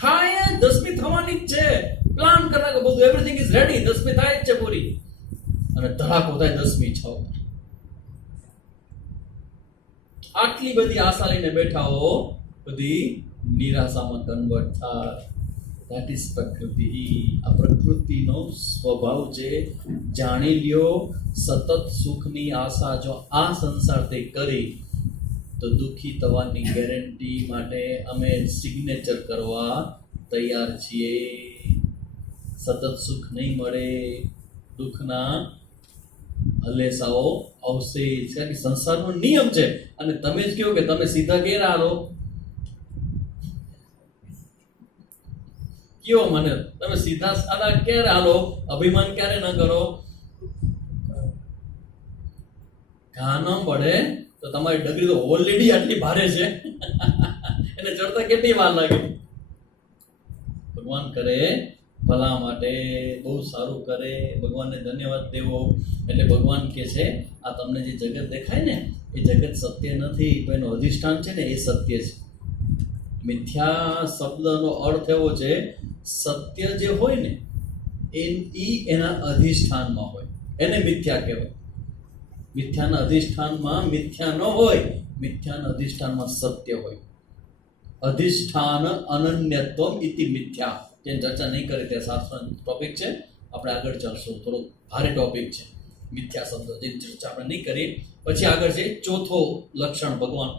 થાય, 10મી થવાની જ છે. પ્લાન કરવા બધું એવરીથિંગ ઇઝ રેડી, 10મી થાય જ છે પૂરી. અને ધડાકો થાય 10મી ઈચ્છાઓ. આટલી બધી આશા લઈને બેઠા હો, બધી નિરાશામાં કન્વર્ટ થાય. ધેટ ઇઝ પ્રકૃતિ. આ પ્રકૃતિનો સ્વભાવ છે. જાણી લ્યો, સતત સુખની આશા જો આ સંસારથી કરી તો દુઃખી થવાની ગેરંટી માટે અમે સિગ્નેચર કરવા તૈયાર છીએ. સતત સુખ નહીં મળે, દુઃખના હલેસાઓ આવશે. કારણ કે સંસારનો નિયમ છે. અને તમે જ કહો કે તમે સીધા ઘેર આવો, કયો મને તમે સીધા સાદા ક્યારે હાલો? અભિમાન ક્યારે ન કરો? ઘા ન પડે તો તમારી ડગરી તો ઓલરેડી આટલી ભારે છે, એને ચડતા કેટલી વાર લાગે? ભગવાન કરે ભલા માટે, બહુ સારું કરે, ભગવાનને ધન્યવાદ દેવો. એટલે ભગવાન કે છે આ તમને જે જગત દેખાય ને એ જગત સત્ય નથી, પણ એનું અધિષ્ઠાન છે ને એ સત્ય છે. મિથ્યા શબ્દનો અર્થ એવો છે, સત્ય જે હોય ને એના અધિષ્ઠાનમાં હોય, એને મિથ્યા કહેવાય. મિથ્યાના અધિષ્ઠાનમાં મિથ્યા ન હોય, મિથ્યાના અધિષ્ઠાનમાં સત્ય હોય. અધિષ્ઠાન અનન્યત્વમ ઇતિ મિથ્યા. જેની ચર્ચા નહીં કરી ત્યાં શાસ્ત્રનો ટોપિક છે, આપણે આગળ ચાલશું. થોડો ભારે ટોપિક છે મિથ્યા શબ્દ, જેની ચર્ચા આપણે નહીં કરી. પછી આગળ છે ચોથો લક્ષણ, ભગવાન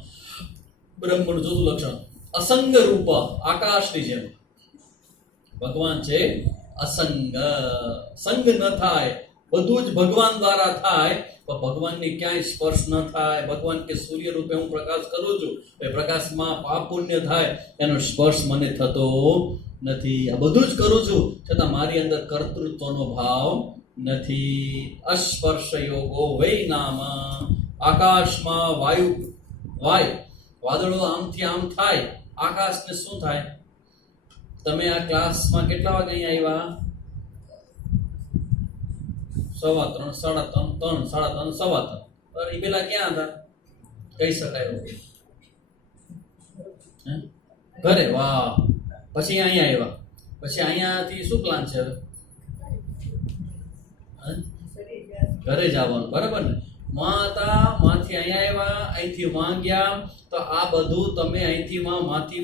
બ્રહ્મનું ચોથું લક્ષણ, અસંગ રૂપ. આકાશની જેમ ભગવાન છે અસંગ, સંગ ન થાય, બધું જ ભગવાન દ્વારા થાય, પણ ભગવાનની ક્યાંય સ્પર્શ ન થાય. ભગવાન કે સૂર્ય રૂપે હું પ્રકાશ કરું છું, એ પ્રકાશમાં પાપ પુણ્ય થાય, એનો સ્પર્શ મને થતો નથી. આ બધું જ કરું છું છતાં મારી અંદર કર્તૃત્વનો ભાવ નથી. અસ્પર્શ યોગો વૈ નામ. આકાશમાં વાદળો આમથી આમ થાય, આકાશને શું થાય? તમે આ ક્લાસમાં કેટલા વાગે અહીંયા આવ્યા? 3:15, 3:30, 3:30, 3:15. એ પેલા ક્યાં હતા? કહી શકાય એવું ઘરે? વાહ. પછી અહીંયા આવ્યા, પછી અહીંયાથી શું પ્લાન છે? ઘરે જવાનું, બરાબર ને? માંથી અહીંયા આવ્યા, અહીંથી માં ગયા. તો આ બધું તમે અહીંથી માંથી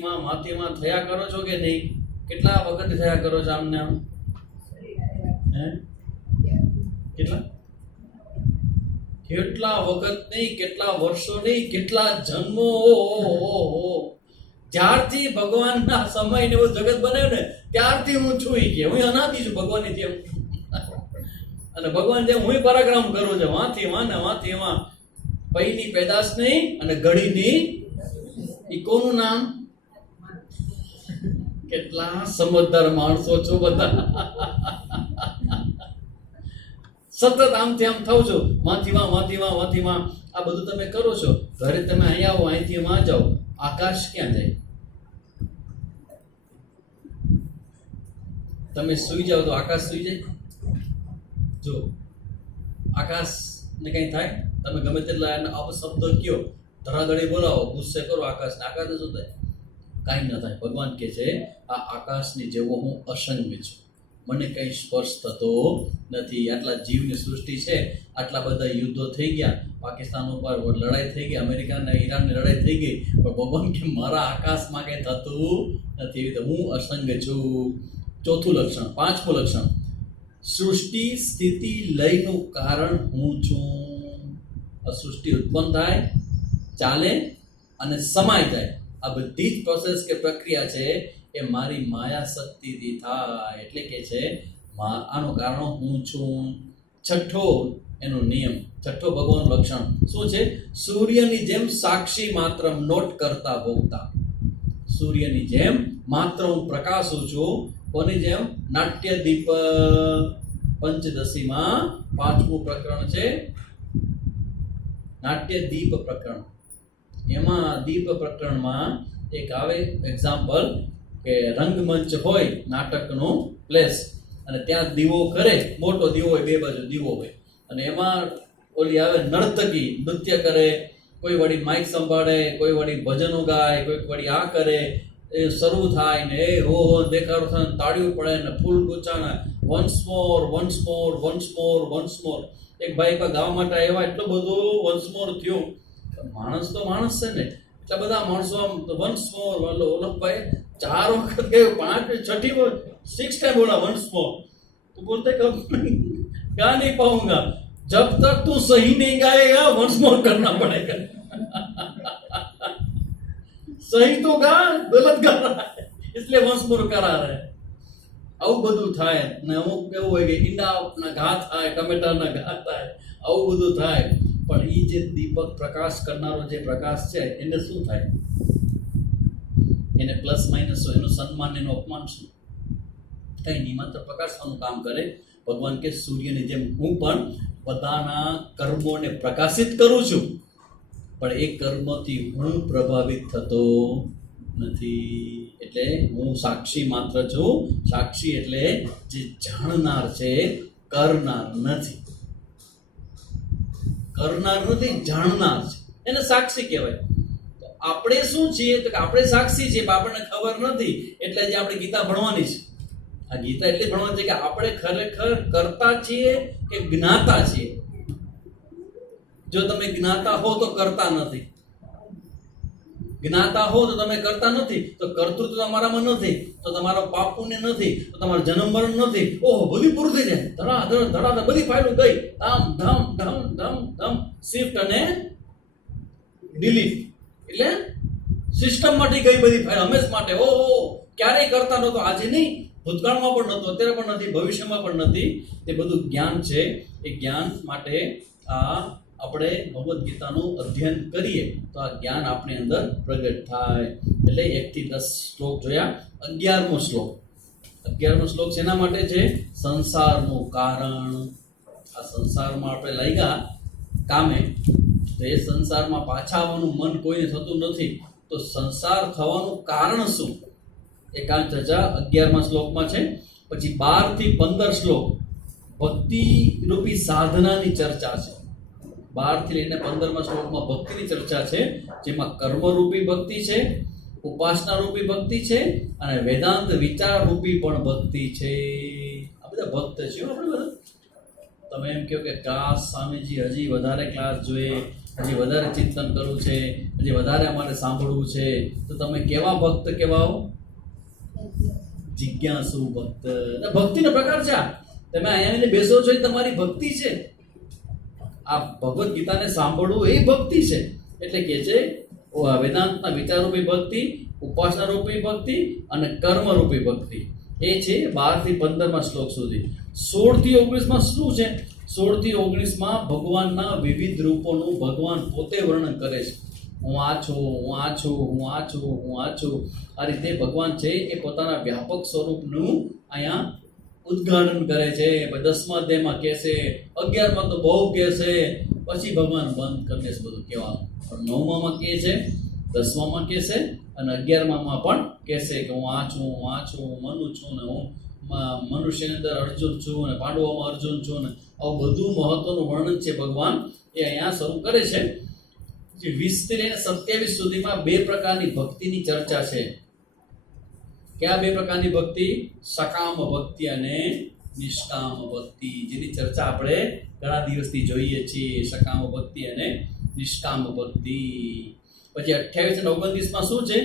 થયા કરો છો કે નહીં? કેટલા વખત થયા કરો છો આમને આમ? કેટલા વખત નહીં, કેટલા વર્ષો નહીં, કેટલા જન્મો. જ્યારથી ભગવાનના સમય ને જગત બન્યો ને ત્યારથી હું છું. હું અનાદિ છું ભગવાનની જેમ. અને ભગવાન જેમ હું પરાક્રમ કરું છું, વાંથી વાં. પૈની પેદાશ નહીં અને ઘડીની ઈ કોનું નામ? કેટલા સમજદાર માણસો છો બધા. સતત આમથી આમ થાવ છો, માંથી વાં. આ બધું તમે કરો છો. ઘરે તમે અહીંયા આવો, અહીંથી વાં જાઓ, આકાશ ક્યાં જાય? તમે સુઈ જાઓ તો આકાશ સુઈ જાય? જો આકાશ ને કઈ થાય, તમે ગમે તેટલા અપશબ્દ કયો, ધરાધડી બોલાવો, ગુસ્સે કરો આકાશને, આકાશને શું થાય? કાંઈ ન થાય. ભગવાન કહે છે આ આકાશની જેવો હું અસંગ છું, મને કંઈ સ્પર્શ થતો નથી. આટલા જીવની સૃષ્ટિ છે, આટલા બધા યુદ્ધો થઈ ગયા, પાકિસ્તાન ઉપર લડાઈ થઈ ગઈ, અમેરિકા અને ઈરાનની લડાઈ થઈ ગઈ, પણ ભગવાન કે મારા આકાશમાં કંઈ થતું નથી. હું અસંગ છું. ચોથું લક્ષણ. પાંચમું લક્ષણ, સૃષ્ટિ સ્થિતિ લયનું કારણ હું છું. આ સૃષ્ટિ ઉત્પન્ન થાય, ચાલે અને સમાય જાય. આ બધી જ પ્રોસેસ કે પ્રક્રિયા છે એ મારી માયા શક્તિથી થાય. એટલે કે છે આનું કારણ હું છું. છઠ્ઠો એનો નિયમ, છઠ્ઠો ભગવાન લક્ષણ શું છે? સૂર્યની જેમ સાક્ષી માત્ર, નોટ કરતા ભોગતા. સૂર્યની જેમ માત્ર હું પ્રકાશું છું. કોની જેમ? નાટ્ય દીપ પંચદશીમાં 5મું પ્રકરણ છે, નાટ્ય દીપ પ્રકરણ. એમાં દીપ પ્રકરણમાં એક આવે એક્ઝામ્પલ કે રંગમંચ હોય, નાટકનું પ્લેસ, અને ત્યાં દીવો કરે, મોટો દીવો હોય, બે બાજુ દીવો હોય, અને એમાં ઓલી આવે નર્તકી નૃત્ય કરે, કોઈ વળી માઇક સંભાળે, કોઈ વળી ભજનો ગાય, કોઈ વળી આ કરે. એ શરૂ થાય ને એ હો દેખાડો થાય, તાળીઓ પડે ને ફૂલ ગુચ્છા, once more once more once more once more. એક ભાઈ ગાવા માટે આવ્યા, એટલું બધું વન્સ મોર થયું. માણસ તો માણસ છે ને, એટલા બધા માણસો આમ વન્સ મોર. ઓલો ભાઈ 4 વખત ગયો, 5 છઠ્ઠી વાર 6 टाइम बोला वंस मोर. तो बोलते कब गा नहीं पाऊंगा, जब तक तू सही नहीं गाएगा वंस मोर करना पड़ेगा. सही तो गा, गलत गा रहा है, इसलिए वंस मोर करा रहा है. આવું બધું થાય ને. અમુક એવું હોય કે ઈંડાના ઘા થાય, ટમેટાના ઘા થાય, આવું બધું થાય. પણ એ જે દીપક પ્રકાશ કરનારો જે પ્રકાશ છે એને શું થાય? એને પ્લસ માઇનસ હોય, એનું સન્માન એનું અપમાન શું? કઈ નહીં, માત્ર પ્રકાશવાનું કામ કરે. ભગવાન કે સૂર્યની જેમ હું પણ બધાના કર્મોને પ્રકાશિત કરું છું, પણ એ કર્મથી હું પ્રભાવિત થતો નથી. એટલે હું સાક્ષી માત્ર છું. સાક્ષી એટલે જે જાણનાર છે, કરનાર નથી. કરનાર નથી, જાણનાર છે, એને સાક્ષી કહેવાય. તો આપણે શું છીએ? તો કે આપણે સાક્ષી છીએ, પણ આપણને ખબર નથી. એટલે જે આપણે ગીતા ભણવાની છે, આ ગીતા એટલે ભણવાની છે કે આપણે ખરેખર કરતા છીએ કે જ્ઞાતા છીએ. જો તમે જ્ઞાતા હો તો કરતા નથી, જ્ઞાતા હો તો તમે કરતા નથી. તો કર્તૃત્વ તમારામાં નથી, તો તમારો પાપ પુણ્ય નથી, તો તમારો જન્મ મરણ નથી. ઓહો, બધી પૂરું થઈ જાય, ધડાધડ બધી ફાઇલો ગઈ, આમ ધમ ધમ ધમ ધમ, શિફ્ટ અને ડિલીટ. એટલે સિસ્ટમમાંથી ગઈ બધી ફાઇલ હંમેશ માટે. ઓહો, ક્યારેય કરતા નહોતો, આજે નહીં, ભૂતકાળમાં પણ નહોતું, અત્યારે પણ નથી, ભવિષ્યમાં પણ નથી. તે બધું જ્ઞાન છે. એ જ્ઞાન માટે આ આપણે ભગવદ્ ગીતાનું અધ્યયન કરીએ તો આ જ્ઞાન આપણી અંદર પ્રગટ થાય. એટલે 1 થી 10 શ્લોક જોયા. 11મો શ્લોક. 11મો શ્લોક શેના માટે છે? સંસારનું કારણ. આ સંસારમાં આપણે લઈ ગયા કામે, તો એ સંસારમાં પાછા આવવાનું મન કોઈને થતું નથી. તો સંસાર થવાનું કારણ શું? એ કાલ ચર્ચા 11મા શ્લોકમાં છે. પછી 12 થી 15 શ્લોક ભક્તિ રૂપી સાધનાની ચર્ચા છે. 12 થી લઈને 15મા શ્લોકમાં ભક્તિની ચર્ચા છે, જેમાં કર્મરૂપી ભક્તિ છે, ઉપાસના રૂપી ભક્તિ છે, અને વેદાંત વિચાર રૂપી પણ ભક્તિ છે. આ બધા ભક્ત છે આપણે બધા. તમે એમ કહો કે ક્લાસ સ્વામીજી હજી વધારે ક્લાસ જોઈએ, હજી વધારે ચિંતન કરવું છે, હજી વધારે અમારે સાંભળવું છે, તો તમે કેવા ભક્ત કહેવાઓ? જિજ્ઞાસુ ભક્ત. ભક્તિનો પ્રકાર છે. તમે અહીંયા બેસો છો એ તમારી ભક્તિ છે. આ ભગવદ્ ગીતાને સાંભળવું એ ભક્તિ છે. એટલે કે છે વેદાંતના વિચારરૂપી ભક્તિ, ઉપાસના રૂપી ભક્તિ અને કર્મરૂપી ભક્તિ. એ છે 12 થી 15મા શ્લોક સુધી. 16 થી 19માં શું છે? 16 થી 19માં ભગવાનના વિવિધ રૂપોનું ભગવાન પોતે વર્ણન કરે છે. હું આ છું, હું આ છું, હું આ છું, હું આ છું. આ રીતે ભગવાન છે એ પોતાના વ્યાપક સ્વરૂપનું અહીંયા ઉદ્ઘાટન કરે છે. 10મા અધ્યાયમાં કહેશે, 11માં તો બહુ કહેશે, પછી ભગવાન બંધ કરી દેશે બધું કહેવાનું. પણ 9માં કહે છે, 10માં કહેશે, અને 11માં પણ કહેશે કે હું આ છું, હું આ છું, હું મનુ છું, ને હું મનુષ્યની અંદર અર્જુન છું, અને પાંડવોમાં અર્જુન છું, ને આવું બધું મહત્વનું વર્ણન છે ભગવાન એ અહીંયા શરૂ કરે છે. 20 થી લઈને 27 સુધીમાં 2 પ્રકારની ભક્તિની ચર્ચા છે. કયા 2 પ્રકારની ભક્તિ? સકામ ભક્તિ અને નિષ્કામ ભક્તિ, જેની ચર્ચા આપણે ઘણા દિવસથી જોઈએ છીએ. સકામ ભક્તિ અને નિષ્કામ ભક્તિ. પછી 28 અને 29માં શું છે?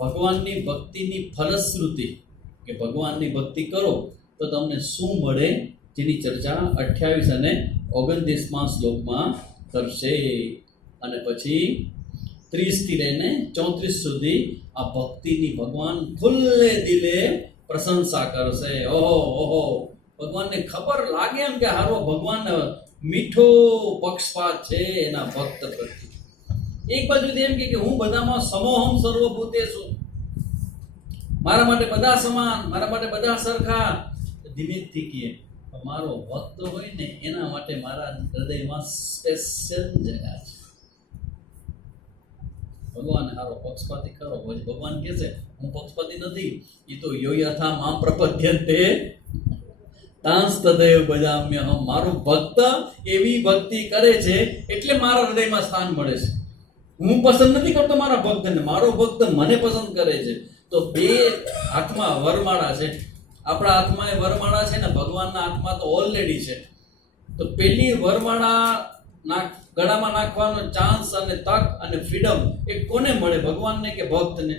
ભગવાનની ભક્તિની ફલશ્રુતિ, કે ભગવાનની ભક્તિ કરો તો તમને શું મળે, જેની ચર્ચા 28 અને 29મા શ્લોકમાં કરશે. અને પછી 30 થી લઈને 34 સુધી આ ભક્તિની ભગવાન ખુલ્લે દિલે પ્રશંસા કરશે. ઓહો ઓહો, ભગવાનને ખબર લાગે એમ કે હારો ભગવાન મીઠો પક્ષપાત છે એના ભક્ત પ્રત્યે. એક બાજુથી એમ કે હું બધામાં સમોહમ સર્વભૂતે છું, મારા માટે બધા સમાન, મારા માટે બધા સરખા. ધીમેથી કહે મારો ભક્ત હોય ને એના માટે મારા હૃદયમાં સ્પેશિયલ જગા છે. ભગવાન હારો પક્ષપાતી ખરો. ભગવાન કહે છે હું પક્ષપાતી નથી, એ તો યો યથા માં પ્રપદ્યન્તે તાંસ તદેવ ભજામ્યહમ. મારો ભક્ત એવી ભક્તિ કરે છે એટલે મારા હૃદયમાં સ્થાન મળે છે. હું પસંદ નથી કરતો મારા ભક્તને, મારો ભક્ત મને પસંદ કરે છે. તો બે હાથમાં વરમાળા છે. આપણા હાથમાં એ વરમાળા છે ને ભગવાનના હાથમાં તો ઓલરેડી છે. તો પેલી વરમાળા ગળામાં નાખવાનો ચાન્સ અને તક અને ફ્રીડમ એ કોને મળે, ભગવાનને કે ભક્તને?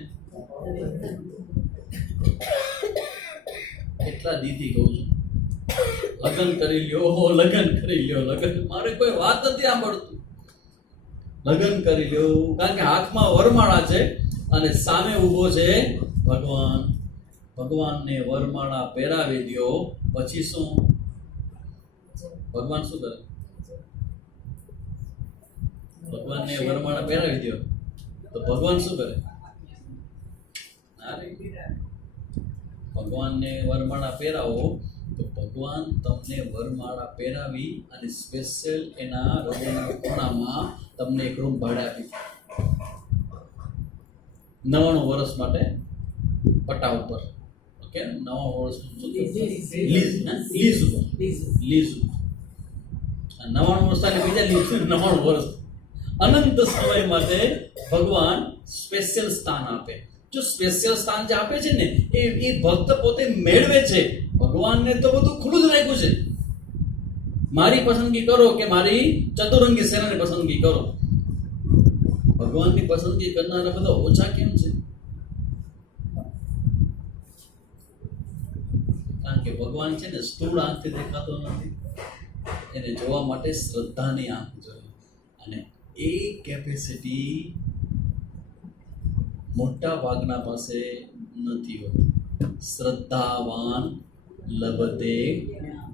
એટલા દીદી કહું છું, લગ્ન કરી લ્યો, લગ્ન કરી લ્યો, લગ્ન. મારે કોઈ વાત નથી સાંભળતું. લગ્ન કરી લ્યો, કારણ કે હાથમાં વરમાળા છે અને સામે ઊભો છે ભગવાન. ભગવાનને વરમાળા પહેરાવી દો, પછી શું? ભગવાન શું કરે? ભગવાનને વરમાળા પહેરાવી દો તો ભગવાન શું કરે? ભગવાનને વરમાળા પહેરાવો તો ભગવાન તમને વરમાળા પહેરાવી અને સ્પેશિયલ એના હૃદયના ખૂણામાં તમને એક રૂમ ભાડે આપી 99 વર્ષ માટે પટ્ટા ઉપર. ઓકે, 99 વર્ષ લીઝ ઉપર 99 વર્ષ થાય બીજા લીઝ 99 વર્ષ અનંત સમય માટે ભગવાન સ્પેશિયલ સ્થાન આપે. જો સ્પેશિયલ સ્થાન જે આપે છે ને એ ભક્ત પોતે મેળવે છે. ભગવાનને તો બધું ખુલ્લું જ રાખ્યું છે. મારી પસંદગી કરો કે મારી ચતુરંગી સેનાની પસંદગી કરો. ભગવાનની પસંદગી કરનારા બધા ઓછા કેમ છે? કારણ કે ભગવાન છે ને સ્થૂળ આંખથી દેખાતો નથી, એને જોવા માટે શ્રદ્ધાની આંખ જોઈએ. અને એ કેપેસિટી મોટા ભાગના પાસે નથી હોતી. શ્રદ્ધાવાન લભતે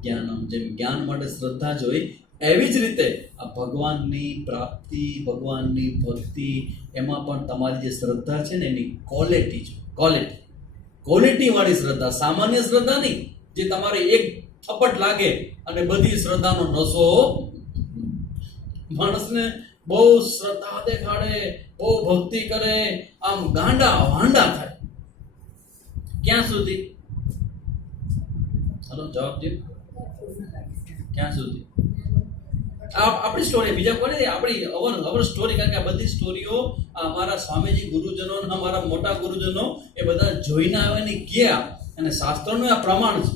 જ્ઞાનમ. જેમ જ્ઞાન માટે શ્રદ્ધા જોઈ એવી જ રીતે આ ભગવાનની પ્રાપ્તિ, ભગવાનની ભક્તિ, એમાં પણ તમારી જે શ્રદ્ધા છે ને એની ક્વોલિટી છે. ક્વોલિટી વાળી શ્રદ્ધા, સામાન્ય શ્રદ્ધા નહીં જે તમારે એક થપટ લાગે અને બધી શ્રદ્ધાનો નશો. માણસને બહુ શ્રદ્ધા દેખાડે, બહુ ભક્તિ કરે, આમ ગાંડા વાંડા થાય. ક્યાં સુધી? હલો, જવાબ દો. ક્યાં સુધી? આપણી સ્ટોરી, બીજા કોઈ આપણી અવર સ્ટોરી. કારણ કે આ બધી સ્ટોરીઓ અમારા સ્વામીજી ગુરુજનો, અમારા મોટા ગુરુજનો એ બધા જોઈને આવે ને ગયા. અને શાસ્ત્રનું આ પ્રમાણ છે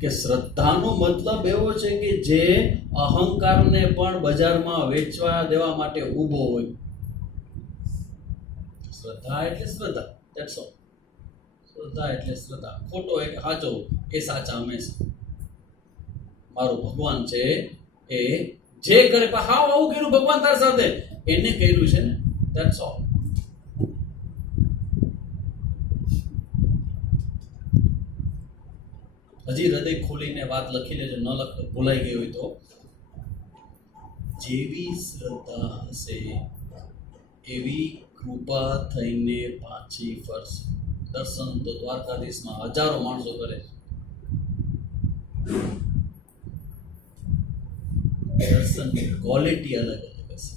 કે શ્રદ્ધાનો મતલબ એવો છે કે જે અહંકારને પણ બજારમાં વેચવા દેવા માટે ઊભો હોય. શ્રદ્ધા એટલે શ્રદ્ધા, ધેટ્સ ઓલ. શ્રદ્ધા એટલે શ્રદ્ધા. ખોટો એક સાચો એ સાચા હંમેશા. મારો ભગવાન છે એ જે કરે, હા આવું કર્યું ભગવાન તારી સાથે, એને કર્યું છે ને, ધેટ્સ ઓલ. હજી હૃદય ખોલીને વાત લખી લેજો, ન ભૂલાઈ ગઈ હોય તો. જેવી શ્રદ્ધા હશે એવી કૃપા થઈને પાછી ફરશે. દર્શન તો દ્વારકાધીશમાં હજારો માણસો કરે છે. દર્શનની ક્વોલિટી અલગ અલગ હશે.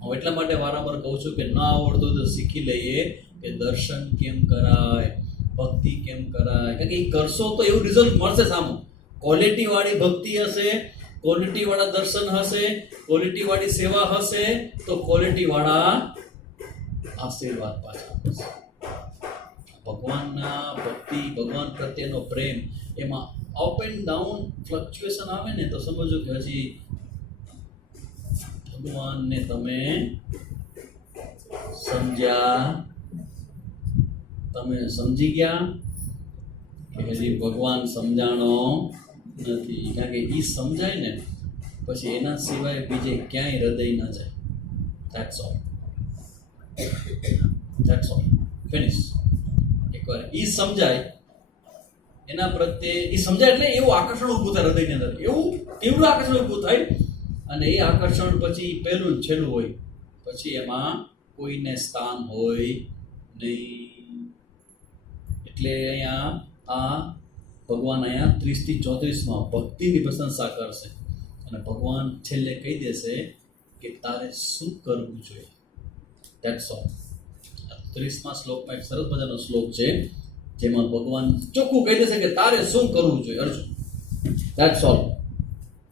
હું એટલા માટે વારંવાર કહું છું કે ન આવડતું તો શીખી લઈએ કે દર્શન કેમ કરાય, ભક્તિ કેમ કરાય. કારણ કે એ કરશો તો એવું રિઝલ્ટ મળશે સામું. ક્વોલિટી વાળી ભક્તિ હશે, ક્વોલિટી વાળા દર્શન હશે, ક્વોલિટી વાળી સેવા હશે તો ક્વોલિટી વાળા આશીર્વાદ પાછા હશે. ભગવાનના ભક્તિ, ભગવાન પ્રત્યેનો પ્રેમ, એમાં અપ એન્ડ ડાઉન ફ્લક્ચ્યુએશન આવે ને તો સમજો કે હજી ભગવાનને તમે સમજ્યા, તમે સમજી ગયા કે હજી ભગવાન સમજાણો નથી. કારણ કે એ સમજાય ને પછી એના સિવાય બીજે ક્યાંય હૃદય ન જાય. That's all. That's all. Finish. એકવાર એ સમજાય, એના પ્રત્યે એ સમજાય એટલે એવું આકર્ષણ ઊભું થાય હૃદયની અંદર, એવું તીવ્ર આકર્ષણ ઊભું થાય. અને એ આકર્ષણ પછી પહેલું ને છેલ્લું હોય, પછી એમાં કોઈને સ્થાન હોય નહીં. એટલે અહીંયા આ ભગવાન અહીંયા 30 થી 34 ભક્તિની પ્રશંસા કરશે અને ભગવાન છેલ્લે કહી દેશે કે તારે શું કરવું જોઈએ. That's all. 30મા શ્લોકમાં એક સરસ મજાનો શ્લોક છે જેમાં ભગવાન ચોખ્ખું કહી દેશે કે તારે શું કરવું જોઈએ અર્જુન. That's all.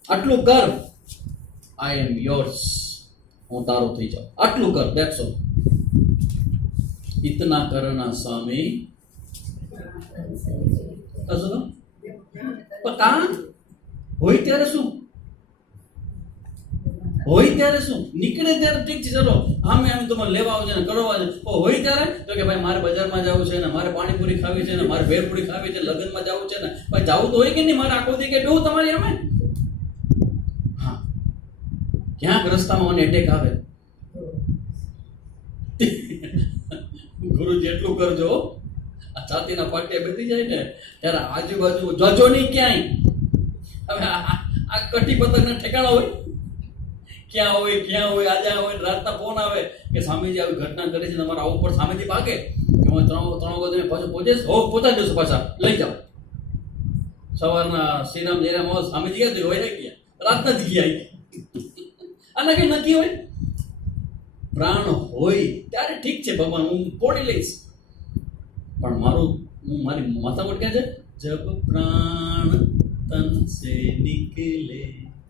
આટલું કર, આઈ એમ યોર્સ, હું તારો થઈ જાઉં. આટલું કર, ધેટ્સ ઓલ. ઇતના કરના સ્વામી કશું પણ કાં હોય ત્યારે શું, હોય ત્યારે શું, નીકળે ત્યારે ઠીક છે, ચલો આમે આમ તમારે લેવા આવશે ને કરવા છે. હોય ત્યારે તો કે ભાઈ મારે બજારમાં જવું છે ને, મારે પાણીપુરી ખાવી છે ને, મારે ભેળપુરી ખાવી છે, લગ્નમાં જવું છે ને, ભાઈ જવું તો હોય કે નહીં, મારે આખો દી કે બેવું તમારી અમે. હા, ક્યાંક રસ્તામાં મને એટેક આવે, ગુરુજી એટલું કરજો, આ છાતીના પાટિયા બેસી જાય ને ત્યારે આજુબાજુ જોજો નહીં ક્યાંય. હવે આ કટી પતંગના ઠેકાણા હોય, ક્યાં હોય આજે હોય, રાતના ફોન આવે કે સ્વામીજી આવી ઘટના કરી છે, તમારા આવું પર સ્વામીજી ભાગે કે હું 3 વાગે પાછું પહોંચીશ, પહોંચાડી દઈશું, પાછા લઈ જાઓ. સવારના શ્રીરામ જયરામ સ્વામીજી ગયા હોય ને ગયા, રાતના જ ગયા. આના કઈ નક્કી હોય, પ્રાણ હોય ત્યારે ઠીક છે ભગવાન હું પોડી લઈશ, પણ મારી માથાકોટ ક્યાં છે, જબ પ્રાણ તન સે નિકલે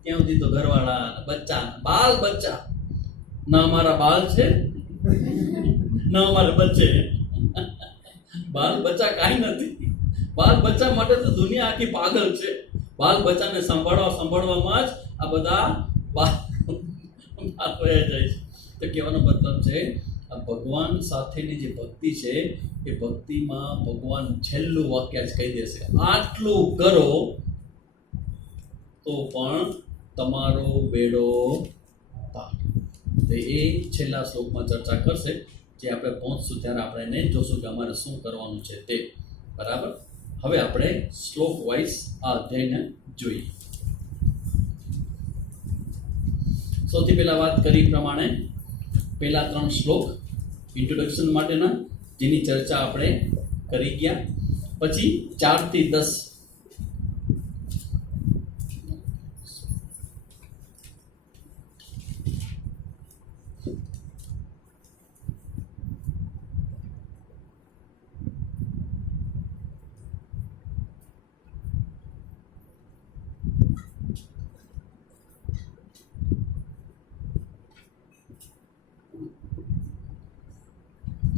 ત્યાં સુધી તો ઘરવાળા, બચ્ચા, બાલ બચ્ચા, ના અમારા બાલ છે ના અમારા બચ્ચે. બાલ બચ્ચા કાંઈ નથી. બાલ બચ્ચા માટે તો દુનિયા આખી પાગલ છે. બાલ બચ્ચાને સંભાળવામાં જ આ બધા બાલ જાય છે. તો કહેવાનો મતલબ છે આ ભગવાન સાથેની જે ભક્તિ છે એ ભક્તિમાં ભગવાન છેલ્લું વાક્ય જ કહી દેશે, આટલું કરો તો પણ તમારો બેડો પાર. તો એ છેલ્લા શ્લોકમાં ચર્ચા કરશે, જે આપણે પહોંચશું ત્યારે આપણે એને જોશું કે અમારે શું કરવાનું છે તે. બરાબર. હવે આપણે શ્લોક વાઇઝ આ અધ્યાયને જોઈએ. સૌથી પહેલા વાત કરી પ્રમાણે પહેલા 3 શ્લોક ઇન્ટ્રોડક્શન માટેના, જેની ચર્ચા આપણે કરી ગયા. પછી 4 થી 10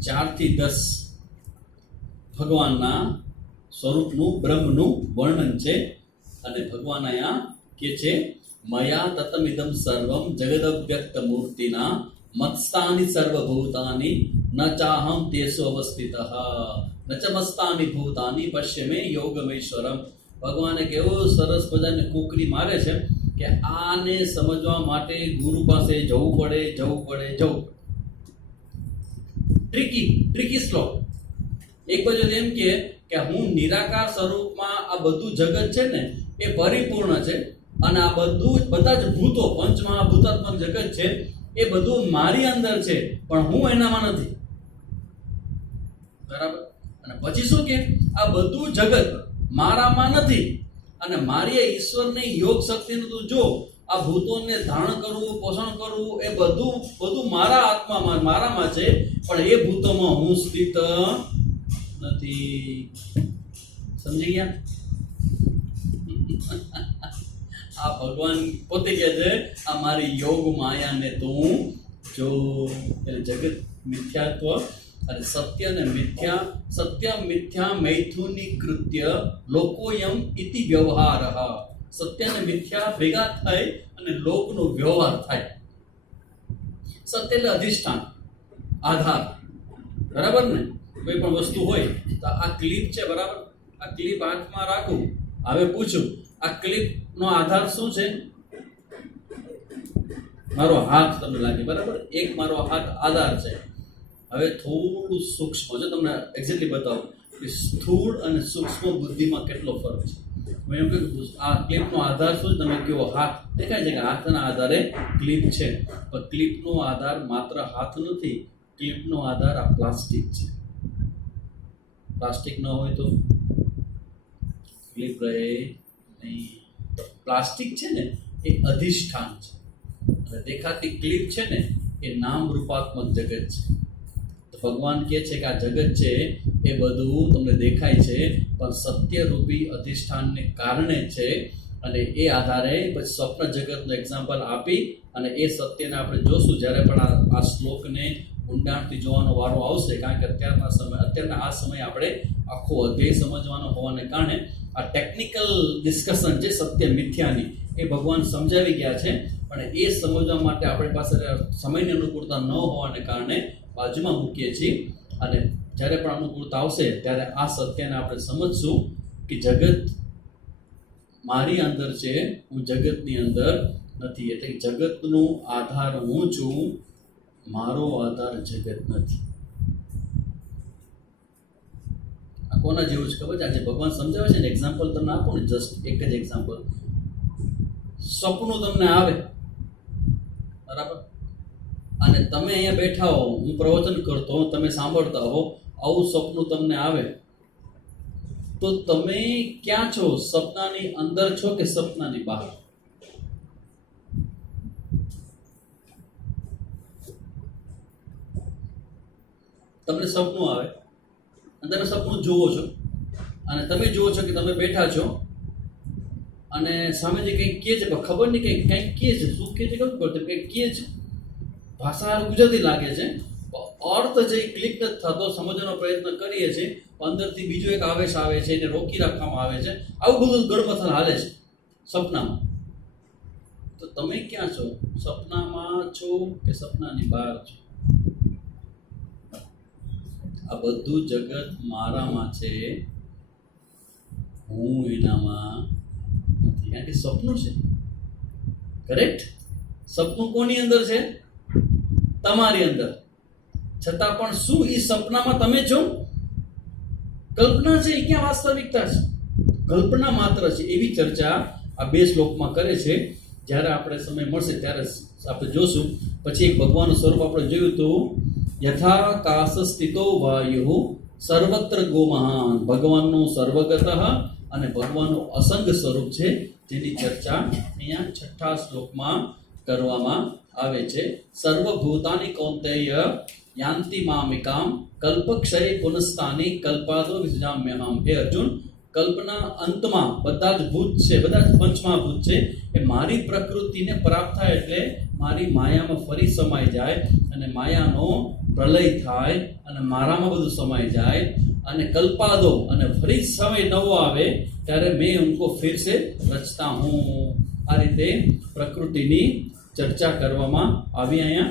4 થી 10 ભગવાનના સ્વરૂપનું, બ્રહ્મનું વર્ણન છે. અને ભગવાન અહીંયા કે છે મયા તતમિદમ સર્વમ જગદવ્યક્ત મૂર્તિના મત્સ્તાની સર્વભૂતાની ન ચાહમ તેસુ અવસ્થિતઃ ન ચ મસ્તાની ભૂતાની પશ્યમે યોગમેશ્વરમ. ભગવાને કેવો સરસ મજાને કુકરી મારે છે કે આને સમજવા માટે ગુરુ પાસે જવું પડે. ટ્રિકી શ્લોક. એક બાજુ એમ કે હું નિરાકાર સ્વરૂપમાં આ બધું જગત છે ને એ પરિપૂર્ણ છે, અને આ બધા જ ભૂતો, પંચમહાભૂતાત્મક જગત છે એ બધું મારી અંદર છે, પણ હું એનામાં નથી. બરાબર. અને પછી શું કે આ બધું જગત મારામાં નથી, અને મારી ઈશ્વરની યોગ શક્તિનું તું જો આ ભૂતોને ધારણ કરવું, પોષણ કરવું એ બધું મારા આત્મામાં, મારામાં છે, પણ એ ભૂતોમાં હું સ્થિત નથી. સમજી ગયા? આ ભગવાન પોતે કહે છે આ મારી યોગ માયાને તું જો. એટલે જગત મિથ્યાત્વ અને સત્ય ને મિથ્યા, સત્ય મિથ્યા મૈથુની કૃત્ય લોકોયમ ઇતિ વ્યવહાર. સત્ય અને મિથ્યા ભેગા થાય અને લોકનો વ્યવહાર થાય. સત્ય એટલે અધિષ્ઠાન, આધાર. બરાબર ને? કોઈ પણ વસ્તુ હોય તો આ ક્લિપ છે, બરાબર, આ ક્લિપ હાથમાં રાખું, હવે પૂછું આ ક્લિપનો આધાર શું છે? મારો હાથ તમને લાગે, બરાબર? એક મારો હાથ આધાર છે. હવે થોડું સૂક્ષ્મ, જો તમને એક્ઝેક્ટલી બતાવું કે સ્થૂળ અને સૂક્ષ્મ બુદ્ધિમાં કેટલો ફરક છે. મેં એમ કહ્યું આ ક્લિપનો આધાર શું છે? તમે કહો હાથ, દેખાય છે કે હાથના આધારે ક્લિપ છે, પણ ક્લિપનો આધાર માત્ર હાથ નથી. ક્લિપનો આધાર આ પ્લાસ્ટિક છે. પ્લાસ્ટિક ન હોય તો ક્લિપ રહે નહીં. તો પ્લાસ્ટિક છે ને એ અધિષ્ઠાન છે, અને દેખાતી ક્લિપ છે ને એ નામ રૂપાત્મક જગત છે. તો ભગવાન કહે છે કે આ જગત છે એ બધું તમને દેખાય છે, પણ સત્યરૂપી અધિષ્ઠાનને કારણે છે. અને એ આધારે પછી સ્વપ્ન જગતનું એક્ઝામ્પલ આપી અને એ સત્યને આપણે જોશું જ્યારે પણ આ શ્લોકને ઊંડાણથી જોવાનો વારો આવશે. કારણ કે અત્યારના આ સમયે આપણે આખો અધ્યાય સમજવાનો હોવાને કારણે આ ટેકનિકલ ડિસ્કશન છે સત્ય મિથ્યાની, એ ભગવાન સમજાવી ગયા છે. પણ એ સમજવા માટે આપણી પાસે સમયની અનુકૂળતા ન હોવાને કારણે બાજુમાં મૂકીએ છીએ. અને જ્યારે પણ અનુકૂળતા આવશે ત્યારે આ સત્યને આપણે સમજશું કે જગત મારી અંદર છે, હું જગતની અંદર નથી. એટલે જગતનો આધાર હું છું, મારો આધાર જગત નથી. આ કોના જેવું છે ખબર છે? આજે ભગવાન સમજાવે છે ને, એક્ઝામ્પલ તમને આપો ને, જસ્ટ એક જ એક્ઝામ્પલ. સપનું તમને આવે, બરાબર? અને તમે અહીંયા બેઠા હો, હું પ્રવચન કરતો હો, તમે સાંભળતા હો, આવું સપનું તમને આવે તો તમે ક્યાં છો? સપનાની અંદર છો કે સપનાની બહાર? તમને સપનું આવે અને તમે સપનું જુઓ છો, અને તમે જુઓ છો કે તમે બેઠા છો અને સામે જે કંઈક કહે છે, પણ ખબર નહીં કંઈક કહે છે. શું કહે છે ખબર પડતી? કંઈક કહે છે, ભાષા ગુજરાતી લાગે છે, અર્થ જે ક્લિક નથી થતો, સમજવાનો પ્રયત્ન કરીએ છીએ, અંદરથી બીજો એક આવેશ આવે છે, એને રોકી રાખવામાં આવે છે. આવું બધું ગડમથલ હાલે છે સપનામાં. તો તમે ક્યાં છો? સપનામાં છો કે સપનાની બહાર છો? આ બધું જગત મારામાં છે, હું એનામાં નથી. કારણ કે સપનું છે, કરેક્ટ? સપનું કોની અંદર છે? તમારી અંદર. છતાં પણ શું એ સપનામાં તમે છો? કલ્પના છે, એ ક્યાં વાસ્તવિકતા છે? કલ્પના માત્ર છે. એવી ચર્ચા આ બે શ્લોકમાં કરે છે. જ્યારે આપણે સમય મળશે ત્યારે આપણે જોશું. પછી એક ભગવાનનું સ્વરૂપ આપણે જોયું તો યથા કાશ સ્થિતો વાયુ સર્વત્ર ગોમહાન. ભગવાનનું સર્વગત અને ભગવાનનું અસંગ સ્વરૂપ છે, જેની ચર્ચા અહીંયા 6થા શ્લોકમાં કરવામાં આવે છે. સર્વભૂતાની કૌંતેય યાંતિ મામિકામ કલ્પક્ષય પુનસ્તાની કલ્પાદો વિસજામ્યહમ. હે અર્જુન, કલ્પના અંતમાં બધા જ ભૂત છે, બધા જ પંચમહાભૂત છે, એ મારી પ્રકૃતિને પ્રાપ્ત થાય એટલે મારી માયામાં ફરી સમાઈ જાય, અને માયાનો પ્રલય થાય અને મારામાં બધું સમાઈ જાય, અને કલ્પાદો અને ફરી સમય નવો આવે ત્યારે મેં ઉनको ફિર સે રચતા હું. આ રીતે પ્રકૃતિની ચર્ચા કરવામાં આવી અહીંયા.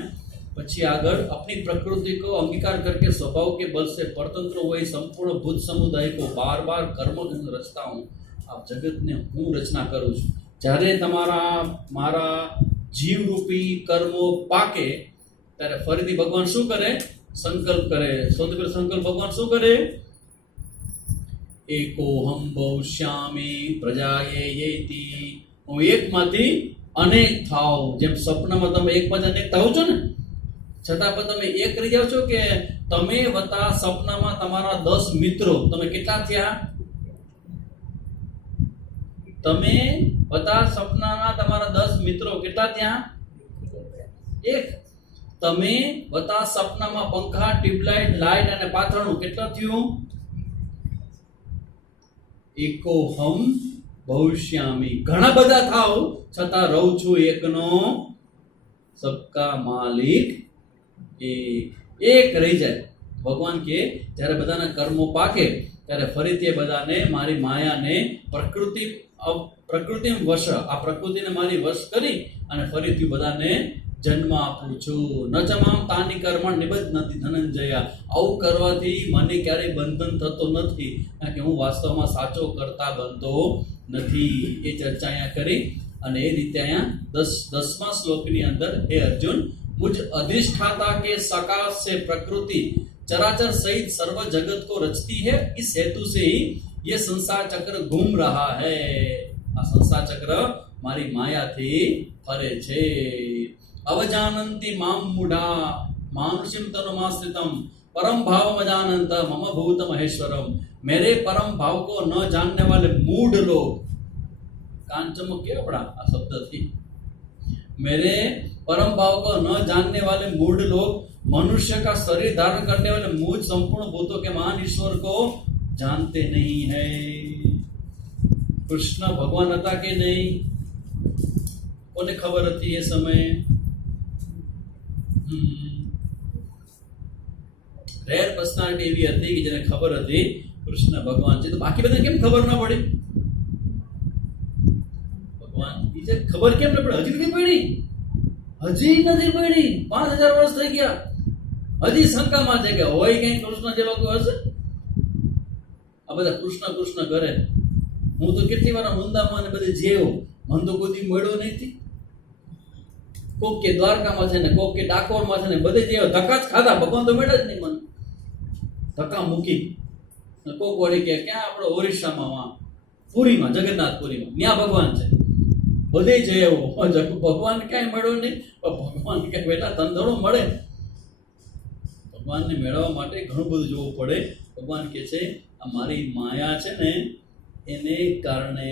પછી આગળ अपनी प्रकृति को अंगीकार करके स्वभाव के बल से परतंत्र हुए संपूर्ण भूत समुदाय को बार बार कर्म रचता हूँ. આ જગતને હું રચના કરું છું. જ્યારે તમારા મારા જીવરૂપી કર્મો પાકે ત્યારે ફરીથી ભગવાન શું કરે? સંકલ્પ કરે. સૌથી પહેલો સંકલ્પ ભગવાન શું કરે? એકોહમ ભવિષ્યામિ પ્રજાયે યેતિ. હું એકમાંથી અનેક થાવ. જેમ સપનામાં તમે એકમાંથી અનેક થાવ છો ને, છતાં પણ તમે એક કરી જાઓ છો કે તમે વત્તા સપનામાં તમારા 10 મિત્રો, તમે કેટલા થયા? તમે વત્તા સપનામાં તમારા 10 મિત્રો કેટલા થયા? એક. તમે વત્તા સપનામાં પંખા, ટ્યુબલાઇટ, લાઇટ અને પાથરણું કેટલા થયું? એકોહમ ભવિષ્યામી. ઘણા બધા થાવ છતાં રહું છું એકનો. સબકા માલિક એક રહી જાય. ભગવાન કે જ્યારે બધાના કર્મો પાકે ત્યારે ફરીથી એ બધાને મારી માયાને પ્રકૃતિ વશ, આ પ્રકૃતિને મારી વશ કરી અને ફરીથી બધાને જન્મ આપું છું. ન ચમામ તાની કર્મણ નિબદ્ધ નથી ધનંજયા. આવું કરવાથી મને ક્યારેય બંધન થતો નથી, કારણ કે હું વાસ્તવમાં સાચો કરતા બનતો નથી. એ ચર્ચા અહીંયા કરી અને એ રીતે અહીંયા 10મા શ્લોકની અંદર હે અર્જુન मुझ अधिष्ठाता के सकाश से प्रकृति चराचर सहित सर्व जगत को रचती है, इस हेतु से ही ये संसार चक्र घूम रहा है। आ संसार चक्र मारी माया थी फरे छे। अवजानन्ति माम मूढ़ा मानुष्यम तनुमाश्रितम परम भाव अजानंत मम भूत महेश्वरम। मेरे परम भाव को न जानने वाले मूढ़ लोग, कान चमक के अपना आ शब्द थी, मेरे परम भाव को न जानने वाले मूढ़ लोग मनुष्य का शरीर धारण करने वाले मुझ संपूर्ण भूतों के महान ईश्वर को जानते नहीं है। कृष्ण भगवान હતા કે નહીં? કોને ખબર હતી એ સમયે? રેર પર્સનાલિટી એવી હતી કે જેને ખબર હતી કૃષ્ણ ભગવાન છે, તો બાકી બધાને કેમ ખબર ના પડી? ભગવાન બીજે ખબર કેમ ન પડી? હજી નથી પડી, હજી નથી પડી। 5000 વર્ષ થઈ ગયા, હજી શંકામાં છે કે હોય કઈ કૃષ્ણ જેવા કોઈ હશે? આ બધા કૃષ્ણ કૃષ્ણ કરે। હું તો કેટલી વાર વૃંદાવન ને બધે જેવો, મન તો કોઈ દી મળ્યો નથી। કોક કે દ્વારકામાં છે ને કોક કે ડાકોરમાં છે ને બધે જેવો ધક્કા જ ખાધા, ભગવાન તો મળ્યા જ નહીં મને, ધક્કા મૂકી। કોક વળી કે ક્યાં આપણો ઓરિસ્સામાં વાં પુરીમાં, જગન્નાથપુરીમાં, ત્યાં ભગવાન છે, બધે જ એવું ભગવાન ક્યાંય મળ્યો નહીં। પણ ભગવાન કે બેટા તંદડો મળે, ભગવાનને મેળવવા માટે ઘણું બધું જોવું પડે। ભગવાન કે છે આ મારી માયા છે ને એને કારણે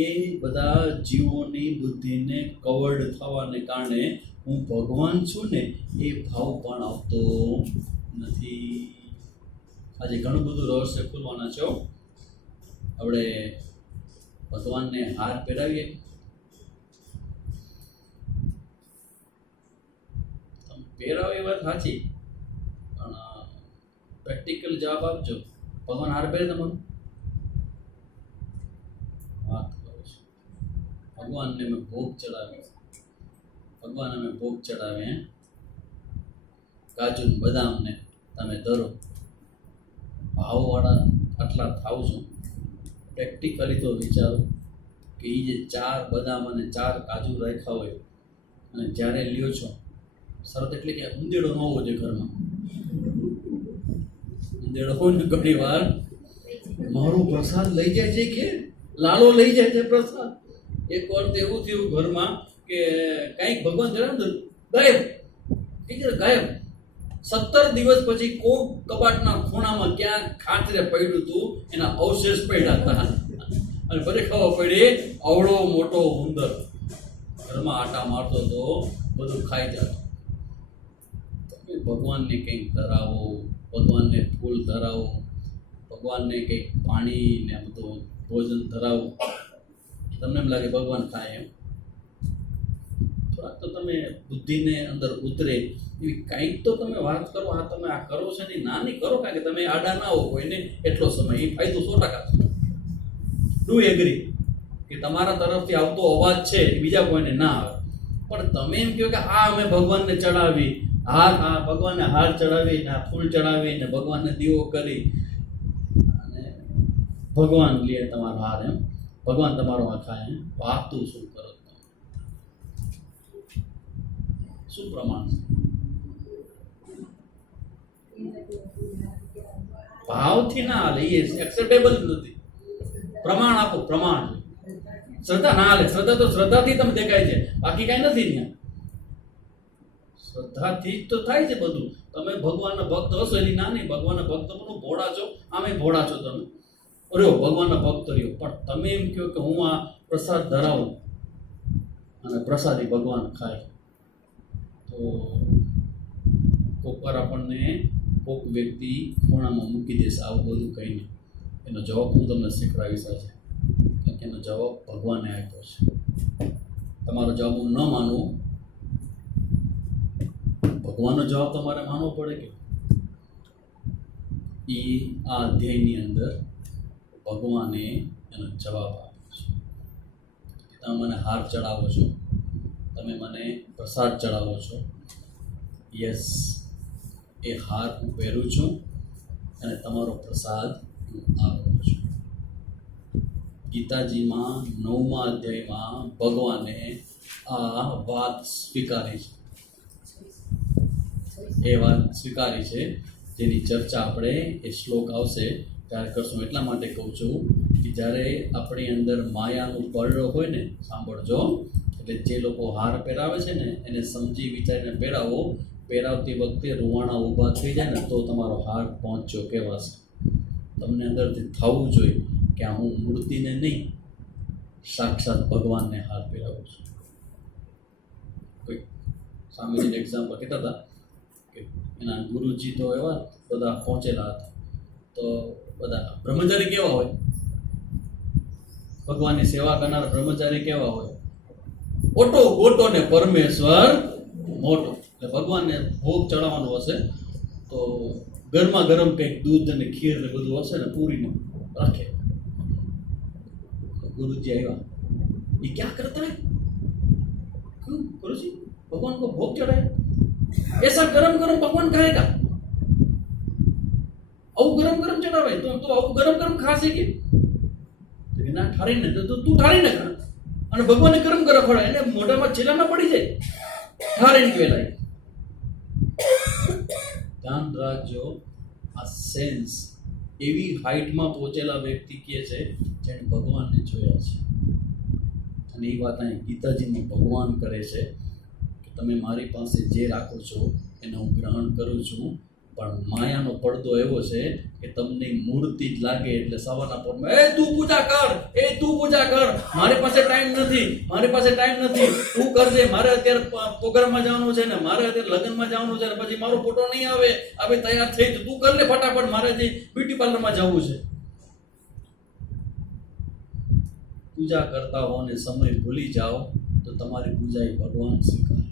એ બધા જીવોની બુદ્ધિને કવર્ડ થવાને કારણે હું ભગવાન છું ને એ ભાવ પણ આવતો નથી। આજે ઘણું બધું રહસ્ય ખોલવાના છો। આપણે ભગવાનને હાર પહેરાવીએ, પહેરાવો એ વાત સાચી, પણ પ્રેક્ટિકલ જવાબ આપજો। ભગવાન હાર પહેરે તમારું? વાત કરો છો। ભગવાનને મેં ભોગ ચડાવ્યો, ભગવાન અમે ભોગ ચડાવે કાજુ બદામને તમે ધરો, ભાવવાળા આટલા થાવ છો। પ્રેક્ટિકલી તો વિચારો કે એ જે 4 બદામ અને 4 કાજુ રાખ્યા હોય અને જ્યારે લ્યો છો, શરત એટલે કે ઉંદેડો ન હોવો જોઈએ ઘરમાં। ઉંદેડો હોય ને ઘણી વાર મારું પ્રસાદ લઈ જાય છે કે લાલો લઈ જાય છે પ્રસાદ। એક વાર તો એવું થયું ઘરમાં કે કંઈક ભગવાન જણાવ ને ગાયબ, ગાયબ। 17 દિવસ પછી કોક કબાટના ખૂણામાં ક્યાં ખાતરે પડ્યું હતું, એના અવશેષ પડ્યા હતા, અને ફરી ખબર પડી આવડો મોટો ઉંદર ઘરમાં આટા મારતો તો બધું ખાઈ જતો। ભગવાનને કંઈક ધરાવો, ભગવાનને ફૂલ ધરાવો, ભગવાનને કંઈક પાણી ને બધું ભોજન ધરાવો, તમને એમ લાગે ભગવાન ખાય એમ? થોડાક તો તમે બુદ્ધિને અંદર ઉતરે એવી કંઈક તો તમે વાત કરો। આ તમે આ કરો છો ને નાની કરો, કારણ કે તમે આડા ના હો કોઈને એટલો સમય, એ ફાયદો 100% છે। ડુ એગ્રી કે તમારા તરફથી આવતો અવાજ છે બીજા કોઈને ના આવે, પણ તમે એમ કહો કે આ અમે ભગવાનને ચડાવી, હા ભગવાનને હાર ચડાવી ને આ ફૂલ ચડાવી ને ભગવાનને દીવો કરી અને ભગવાન લે તમારો હાર એમ, ભગવાન તમારો આ ખાય એમ, વાતું શું કરો? શું પ્રમાણ છે? ભાવથી ના હાલે, એ એક્સેપ્ટેબલ નથી। પ્રમાણ આપો, પ્રમાણ। શ્રદ્ધા ના હાલે, શ્રદ્ધા તો શ્રદ્ધાથી તમે દેખાય છે, બાકી કઈ નથી ત્યાં। શ્રદ્ધાથી જ તો થાય છે બધું। તમે ભગવાનના ભક્ત હશો એની ના નહીં, ભગવાનના ભક્ત પણ ભોળા છો, આમે ભોળા છો તમે, રહ્યો ભગવાનના ભક્ત રહ્યો, પણ તમે એમ કહો કે હું આ પ્રસાદ ધરાવું અને પ્રસાદી ભગવાન ખાય, તો કોક વાર આપણને કોક વ્યક્તિ ખૂણામાં મૂકી દેશે આવું બધું કહીને। એનો જવાબ હું તમને શીખવાડીશ આજે, કે એનો જવાબ ભગવાને આપ્યો છે। તમારો જવાબ હું ન માનું, ભગવાનનો જવાબ તમારે માનવો પડે કે એ આ અધ્યાયની અંદર ભગવાને એનો જવાબ આપ્યો છે। તમે મને હાર ચડાવો છો, તમે મને પ્રસાદ ચડાવો છો, યસ એ હાર હું પહેરું છું અને તમારો પ્રસાદ હું આપું છું। ગીતાજીમાં 9મા અધ્યાયમાં ભગવાને આ વાત સ્વીકારી છે, એ વાત સ્વીકારી છે, જેની ચર્ચા આપણે એ શ્લોક આવશે ત્યારે કરશું. એટલા માટે કહું છું કે જ્યારે આપણી અંદર માયાનું પડો હોય ને, સાંભળજો, એટલે જે લોકો હાર પહેરાવે છે ને એને સમજી વિચારીને પહેરાવો. પહેરાવતી વખતે રૂવાણા ઊભા થઈ જાય ને તો તમારો હાર પહોંચ્યો કહેવાશે. તમને અંદરથી થવું જોઈએ કે આ હું મૂર્તિને નહીં, સાક્ષાત ભગવાનને હાર પહેરાવું છું. કોઈ સ્વામીજીને એક્ઝામ્પલ કહેતા હતા કે એના ગુરુજી તો એવા બધા પહોંચેલા હતા, તો બધા બ્રહ્મચારી કેવા હોય, ભગવાનની સેવા કરનાર બ્રહ્મચારી કેવા હોય, ઓટો ગોટો ને પરમેશ્વર મોટો. એટલે ભગવાનને ભોગ ચડાવવાનો હશે તો ગરમા ગરમ કંઈક દૂધ અને ખીર ને બધું હશે ને પૂરીનું રાખે. गुरुजी आया, ये क्या करता है? क्यों गुरुजी, भगवान को भोग चढ़ाए, ऐसा गरम गरम भगवान खाएगा? अब गरम गरम चढ़ावे तो अब गरम गरम खा सके? लेकिन ना ठारी ने तो तू ठारी ने खा, અને ભગવાનને ગરમ ગરમ ખવડાવે એટલે મોઢામાં છેલ્લામાં પડી જાય, ઠારીને કહેવાય. ધ્યાન રાખજો, આ સેન્સ એવી હાઈટમાં પહોંચેલા વ્યક્તિ કહે છે જેણે ભગવાનને જોયા છે. અને એ વાત અહીં ગીતાજીમાં ભગવાન કરે છે કે તમે મારી પાસે જે રાખો છો એને હું ગ્રહણ કરું છું, પણ માયાનો પડદો એવો છે કે તમને મૂર્તિ જ લાગે એટલે સવારના પોરમાં એ તું પૂજા કર, એ તું પૂજા કર, મારી પાસે ટાઈમ નથી, મારી પાસે ટાઈમ નથી, તું કરજે, મારે અત્યારે પ્રોગ્રામમાં જવાનું છે ને, મારે અત્યારે લગ્નમાં જવાનું છે ને, પછી મારો ફોટો નહીં આવે, હવે તૈયાર થઈ તું કર લે ફટાફટ, મારે જે બ્યુટી પાર્લરમાં જવું છે. પૂજા કરતા હો ને સમય ભૂલી જાઓ તો તમારી પૂજા એ ભગવાન સ્વીકારે.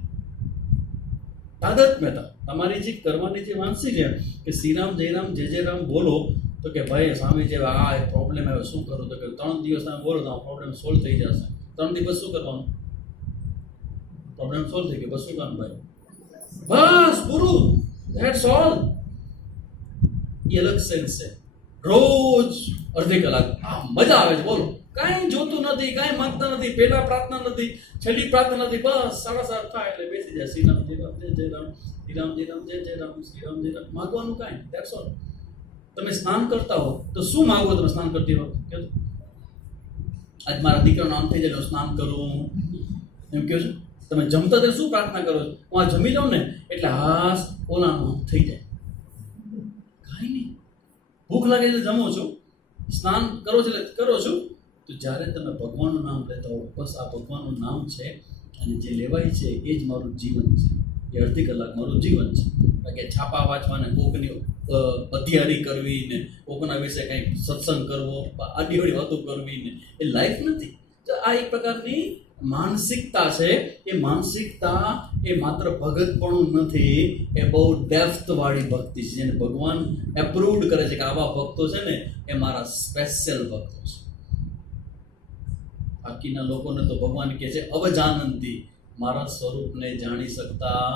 આદત મહેતા તમારી જે કરવાની જે માનસી છે કે શ્રીરામ જયરામ જય જય રામ બોલો, તો કે ભાઈ સ્વામી જેવા આ પ્રોબ્લેમ આવ્યો શું કરું, તો કે 3 દિવસ તમે બોલો તો પ્રોબ્લેમ સોલ્વ થઈ જશે. 3 દિવસ શું કરવાનું, પ્રોબ્લેમ સોલ્વ થઈ ગયો, બસ શું કરવાનું ભાઈ, બસ પૂરું, ધેટ્સ ઓલ. એ અલગ સેન્સ છે. રોજ અડધી કલાક આ મજા આવે છે, બોલો, કાંઈ જોતું નથી, કાંઈ માંગતા નથી, પહેલા પ્રાર્થના નથી, છેલ્લી પ્રાર્થના નથી, બસ 7:30 થાય એટલે બેસી જાય શ્રીરામ જય રામ જય જય રામ, શ્રીરામ જય રામ જય જય રામ, શ્રીરામ જય રામ. માગવાનું કાંઈ, ધેટ્સ ઓલ. તમે સ્નાન કરતા હો તો શું માગો? તમે સ્નાન કરતી હો કે આજ મારા દીકરાનું નામ થઈ જાય સ્નાન કરું એમ કહો છો. તમે જમતા ત્યારે શું પ્રાર્થના કરો છો? હું આ જમી લઉં ને એટલે હાસ ઓલાનું થઈ જાય, કાંઈ નહીં. ભૂખ લાગે એટલે જમો છો, સ્નાન કરો છો એટલે કરો છો. તો જ્યારે તમે ભગવાનનું નામ લેતા હો, બસ આ ભગવાનનું નામ છે અને જે લેવાય છે એ જ મારું જીવન છે, એ અડધી કલાક મારું જીવન છે. કે છાપા વાંચવાને, કોકની અધ્યારી કરવી ને કોકના વિશે કંઈક સત્સંગ કરવો, આડીવડી વાતો કરવી ને એ લાઈફ નથી. તો આ એક પ્રકારની માનસિકતા છે. એ માનસિકતા એ માત્ર ભગતપણું નથી, એ બહુ ડેપ્થવાળી ભક્તિ છે જેને ભગવાન એપ્રુવડ કરે છે કે આવા ભક્તો છે ને એ મારા સ્પેશિયલ ભક્તો છે. બાકીના લોકોને તો ભગવાન કહે છે અવજાનંતી, મારા સ્વરૂપને જાણી શકતા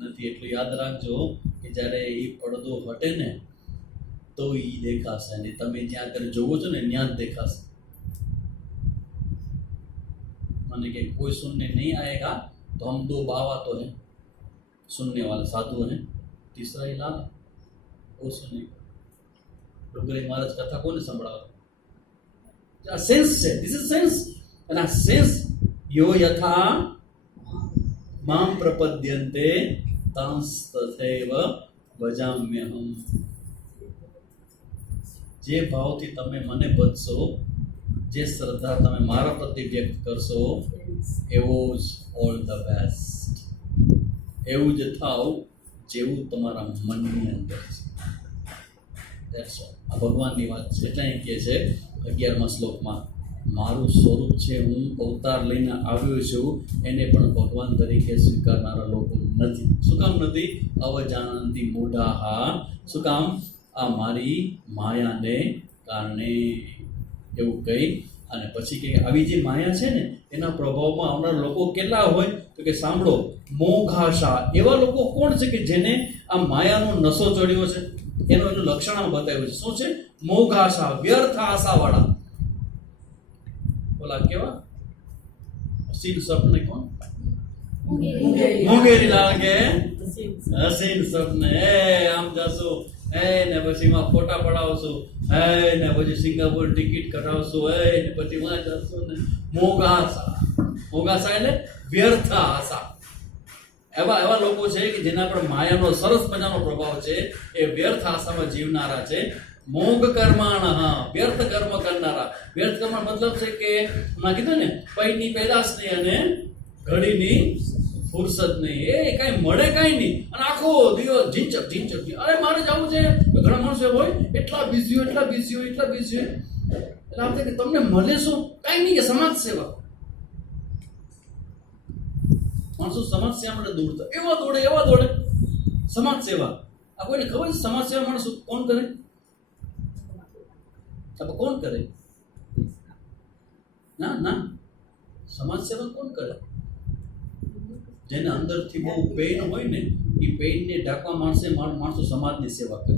નથી. એટલું યાદ રાખજો કે જ્યારે એ પડદો હટે ને તો એ દેખાશે, અને તમે જ્યાં આગળ જોવો છો ને ત્યાં જ દેખાશે. મને કે કોઈ સુનને નહીં આएगा तो हम 2 बाबा तो है सुनने वाले साधु है, तीसरा ही लाला वो सुने. डोंगरे महाराज कथा कोने संभળાવે? આ સેન્સ છે, ધીસ ઇઝ સેન્સ. અને આ સેન્સ યો યથા મામ પ્રપદ્યન્તે તંસ્તથૈવ ભજામ્યહમ. જે ભાવથી તમે મને ભજશો, જે શ્રદ્ધા તમે મારા પ્રત્યે વ્યક્ત કરશો, એવો જ ઓલ ધ બેસ્ટ. એવું જ થાવ જેવું તમારા મનની અંદર છે. That's all. આ ભગવાનની વાત છે. એટલે અહીં કહે છે 11મા શ્લોકમાં, મારું સ્વરૂપ છે, હું અવતાર લઈને આવ્યો છું, એને પણ ભગવાન તરીકે સ્વીકારનારા લોકો નથી. શું કામ નથી? અવજાનંતી મૂઢાહા. શું કામ? આ મારી માયાને કારણે. એવું કહી અને પછી કે આવી જે માયા છે ને એના પ્રભાવમાં આવનાર લોકો કેટલા હોય? તો કે સાંભળો, મોઘાશા. એવા લોકો કોણ છે કે જેને આ માયાનો નશો ચડ્યો છે? એનું લક્ષણ બતાવ્યું છે. શું છે? મોઘાશા, વ્યર્થ આશાવાળા. પેલા કેવા હસીન સપને કોણ મુંગેરી. મુંગેરી લાલ કે હસીન સપને આમ જશું ને પછી માં ફોટા પડાવશું ને પછી સિંગાપુર ટિકિટ કઢાવશું ને પછી માં જશું ને મોગાસા એટલે વ્યર્થ આશા. એવા એવા લોકો છે કે જેના પર માયાનો સરસ મજાનો પ્રભાવ છે. એ વ્યર્થ આશામાં જીવનારા છે. મોગ કર્માણ, વ્યર્થ કર્મ કરનારા. વ્યર્થ કર્મ મતલબ છે કે માં કીધું ને પૈની પેદાશ નહીં અને ઘડીની ફુરસત નહીં. એ કાંઈ મળે કાંઈ નહીં અને આખો દિવસ ઝીંચક. અરે મારે જવું છે. ઘણા માણસો હોય એટલા બિઝી હોય એટલે આપણે કે તમને મળે શું? કાંઈ નહીં કે સમાજ સેવા. માણસો સમાજ સેવા માટે દોડતા એવા દોડે સમાજ સેવા. આ કોઈને ખબર છે સમાજ સેવા માણસો કોણ કરે? કોણ કરે? ના સમાજ સેવા કોણ કરે? જેને અંદરથી બહુ પેઇન હોય ને એ પેઇનને ઢાંકવા માણસો સમાજની સેવા કરે.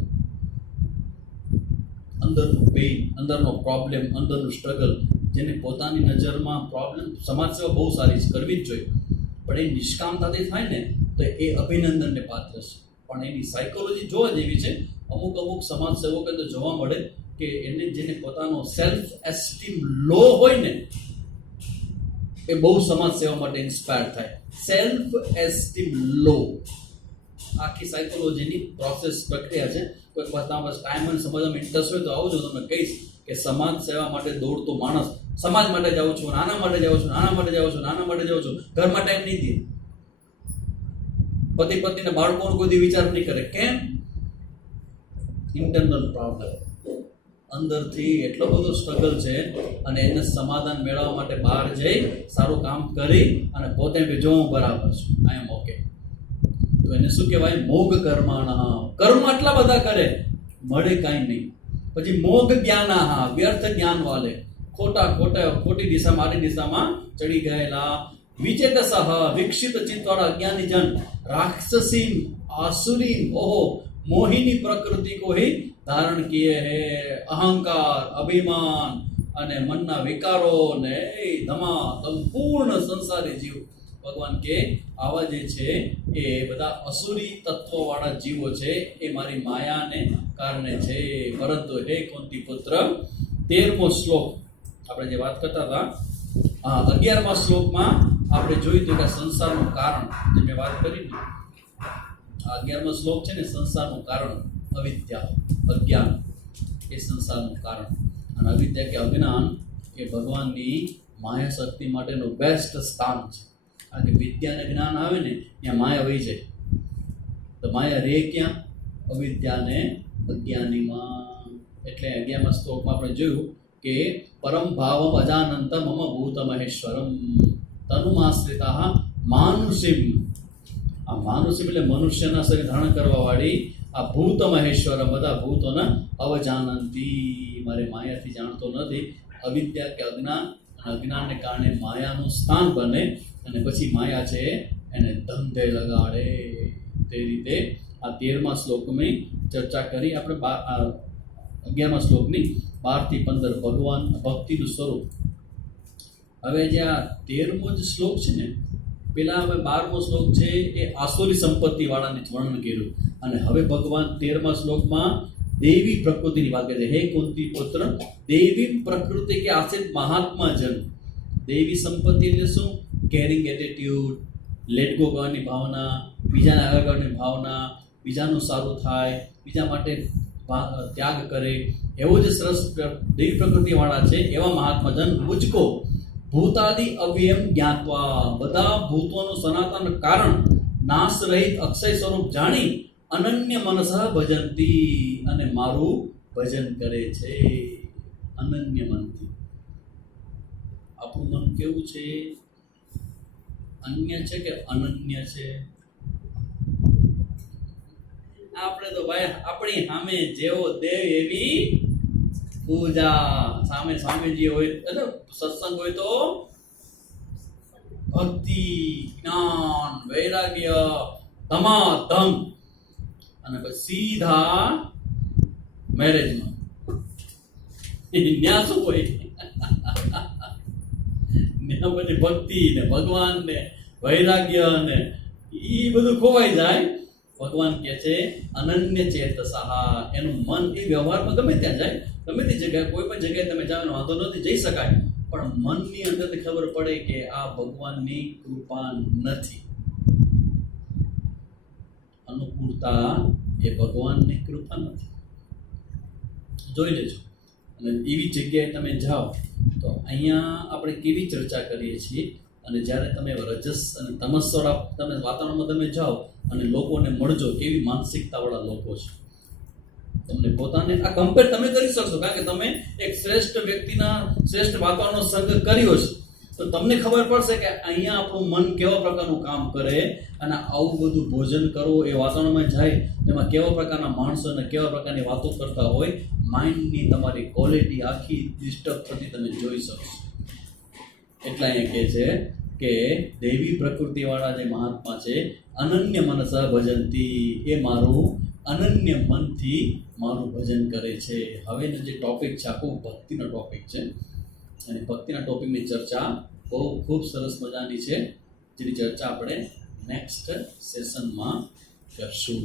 અંદરનું પેઇન, અંદરનો પ્રોબ્લેમ, અંદરનું સ્ટ્રગલ, જેને પોતાની નજરમાં પ્રોબ્લેમ, સમાજ સેવા બહુ સારી છે, કરવી જ જોઈએ. પણ એ નિષ્કામતાથી થાય ને તો એ અભિનંદનને પાત્ર છે. પણ એની સાયકોલોજી જોવા જેવી છે. અમુક સમાજ સેવકો તો જોવા મળે કે જેને પોતાનો સેલ્ફ એસ્ટીમ લો હોય ને એ બહુ સમાજ સેવા માટે ઇન્સ્પાયર થાય. સેલ્ફ એસ્ટીમ લો આખી સાયકોલોજીની પ્રોસેસ પ્રક્રિયા છે. કોઈ તમારા ટાઈમ અને સમજવામાં ઇન્ટરેસ્ટ હોય તો આવજો, તમને કહીશ કે સમાજ સેવા માટે દોડતો માણસ સમાજ માટે જાઉં છું, નાના માટે જાઉં છું, ઘરમાં ટાઈમ નહીં દે. પતિ પત્નીને બાળકોનો કોઈ વિચાર નહીં કરે. કેમ? ઇન્ટરનલ પ્રોબ્લેમ, અંદરથી એટલો બધો સ્ટ્રગલ છે અને એને સમાધાન મેળવવા માટે બહાર જઈ સારું કામ કરી અને પોતે જો હું બરાબર છું, આઈ એમ ઓકે. તો એને શું કહેવાય? મોગ કર્માણ. કર્મ આટલા બધા કરે મળે કાંઈ નહીં. પછી મોગ જ્ઞાન, વ્યર્થ જ્ઞાન વાલે, ખોટી દિશામાં આરી દિશામાં ચડી ગયેલા. વિચેતસઃ, વિકસિત ચિત્તવાળા અજ્ઞાની જન, રાક્ષસીમ આસુરીમ ઓહો મોહિની પ્રકૃતિ કો હી ધારણ કિए હે. અહંકાર, અભિમાન અને મનના વિકારો ને સંપૂર્ણ સંસારી જીવ. ભગવાન કે આવા જે છે એ બધા અસુરી તત્વવાળા જીવો છે એ મારી માયાને કારણે છે. પરંતુ હે કુંતી પુત્ર, 13મો શ્લોક આપણે જે વાત કરતા હતા, 11મા શ્લોકમાં આપણે જોયું હતું કે સંસારનું કારણ જે મેં વાત કરી ને, 11મો શ્લોક છે ને સંસારનું કારણ અવિદ્યા, અજ્ઞાન એ સંસારનું કારણ. અને અવિદ્યા કે અજ્ઞાન એ ભગવાનની માયા શક્તિ માટેનું બેસ્ટ સ્થાન છે. કારણ કે વિદ્યા અને જ્ઞાન આવે ને ત્યાં માયા વહી જાય. તો માયા રે ક્યાં? અવિદ્યાને અજ્ઞાનીમાં. એટલે 11મા શ્લોકમાં આપણે જોયું કે પરમ ભાવમ અજાનંત મમ ભૂત મહેશ્વરમ તનુમાશ્રિતા માનુષિમ. આ માનુષિમ એટલે મનુષ્યના શરીર ધારણ કરવા વાળી આ ભૂત મહેશ્વરમ, બધા ભૂતોના અવજાનંતી, મારે માયાથી જાણતો નથી. અવિદ્યા કે અજ્ઞાન, અને અજ્ઞાનને કારણે માયાનું સ્થાન બને અને પછી માયા છે એને ધંધે લગાડે. તે રીતે આ 13મા શ્લોકની ચર્ચા કરી આપણે. 11મા શ્લોકની 12 થી 15 ભગવાન ભક્તિનું સ્વરૂપ. હવે જે આ 13મો જે શ્લોક છે ને, પેલા હવે 12મો શ્લોક છે એ આસુરી સંપત્તિ વાળાને વર્ણન કર્યું. અને હવે ભગવાન 13મા શ્લોકમાં દેવી પ્રકૃતિની વાત કરે છે. હે કુંતી પુત્ર, દેવી પ્રકૃતિ કે આશ્રિત મહાત્મા જન. દેવી સંપત્તિ એટલે શું? કેરિંગ એટીટ્યુડ, લેટ ગો કરવાની ભાવના, બીજાને આગળ કરવાની ભાવના, બીજાનું સારું થાય, બીજા માટે ત્યાગ કરે, એવો જે સરસ દેવી પ્રકૃતિવાળા છે એવા મહાત્મા જન મુજકો ભૂતાદિ અવ્યયમ જ્ઞાત્વા, બધા ભૂતોનું સનાતન કારણ નાશ રહિત અક્ષય સ્વરૂપ જાણી અનન્ય મનસઃ ભજંતી, અને મારું ભજન કરે છે અનન્ય મનથી. આપણું મન કેવું છે? અન્ય છે કે અનન્ય છે? આપણે તો ભાઈ આપણી સામે જેવો દેવ એવી પૂજા. સામે સ્વામીજી હોય એટલે સત્સંગ હોય તો ભક્તિ, જ્ઞાન, વૈરાગ્ય ધમાધમ, અને પછી સીધા મેરેજમાં. ત્યાં શું હોય? ને પછી ભક્તિ ને ભગવાન ને વૈરાગ્ય ને એ બધું ખોવાઈ જાય. ભગવાન કહે છે અનન્ય ચેતસા, એનું મન એ વ્યવહારમાં ગમે ત્યાં જાય, ગમે તે જગ્યાએ કોઈ પણ જગ્યાએ તમે જાઓ વાંધો નથી, જઈ શકાય, પણ મનની અંદરથી ખબર પડે કે આ ભગવાનની કૃપા નથી. અનુકૂળતા એ ભગવાનની કૃપા નથી. જોઈ લેજો. અને એવી જગ્યાએ તમે જાઓ તો અહીંયા આપણે કેવી ચર્ચા કરીએ છીએ, અને જ્યારે તમે રજસ અને તમસ્વાળા તમે વાતાવરણમાં તમે જાઓ અને લોકોને મળજો, કેવી માનસિકતાવાળા લોકો છે. તમને પોતાને આ કમ્પેર તમે કરી શકશો, કારણ કે તમે એક શ્રેષ્ઠ વ્યક્તિના શ્રેષ્ઠ વાતાવરણનો સંગ કર્યો છે, તો તમને ખબર પડશે કે અહીંયા આપણું મન કેવા પ્રકારનું કામ કરે, અને આવું બધું ભોજન કરવું એ વાતાવરણમાં જાય તેમાં કેવા પ્રકારના માણસો અને કેવા પ્રકારની વાતો કરતા હોય, માઇન્ડની તમારી ક્વોલિટી આખી ડિસ્ટર્બ થતી તમે જોઈ શકશો. એટલા અહીંયા કહે છે કે દૈવી પ્રકૃતિવાળા જે મહાત્મા છે, અનન્ય મનસ ભજંતી, એ મારું અનન્ય મનથી મારું ભજન કરે છે. હવેનો જે ટોપિક છે આખું ભક્તિનો ટોપિક છે, અને ભક્તિના ટોપિકની ચર્ચા બહુ ખૂબ સરસ મજાની છે, જેની ચર્ચા આપણે નેક્સ્ટ સેશનમાં કરશું.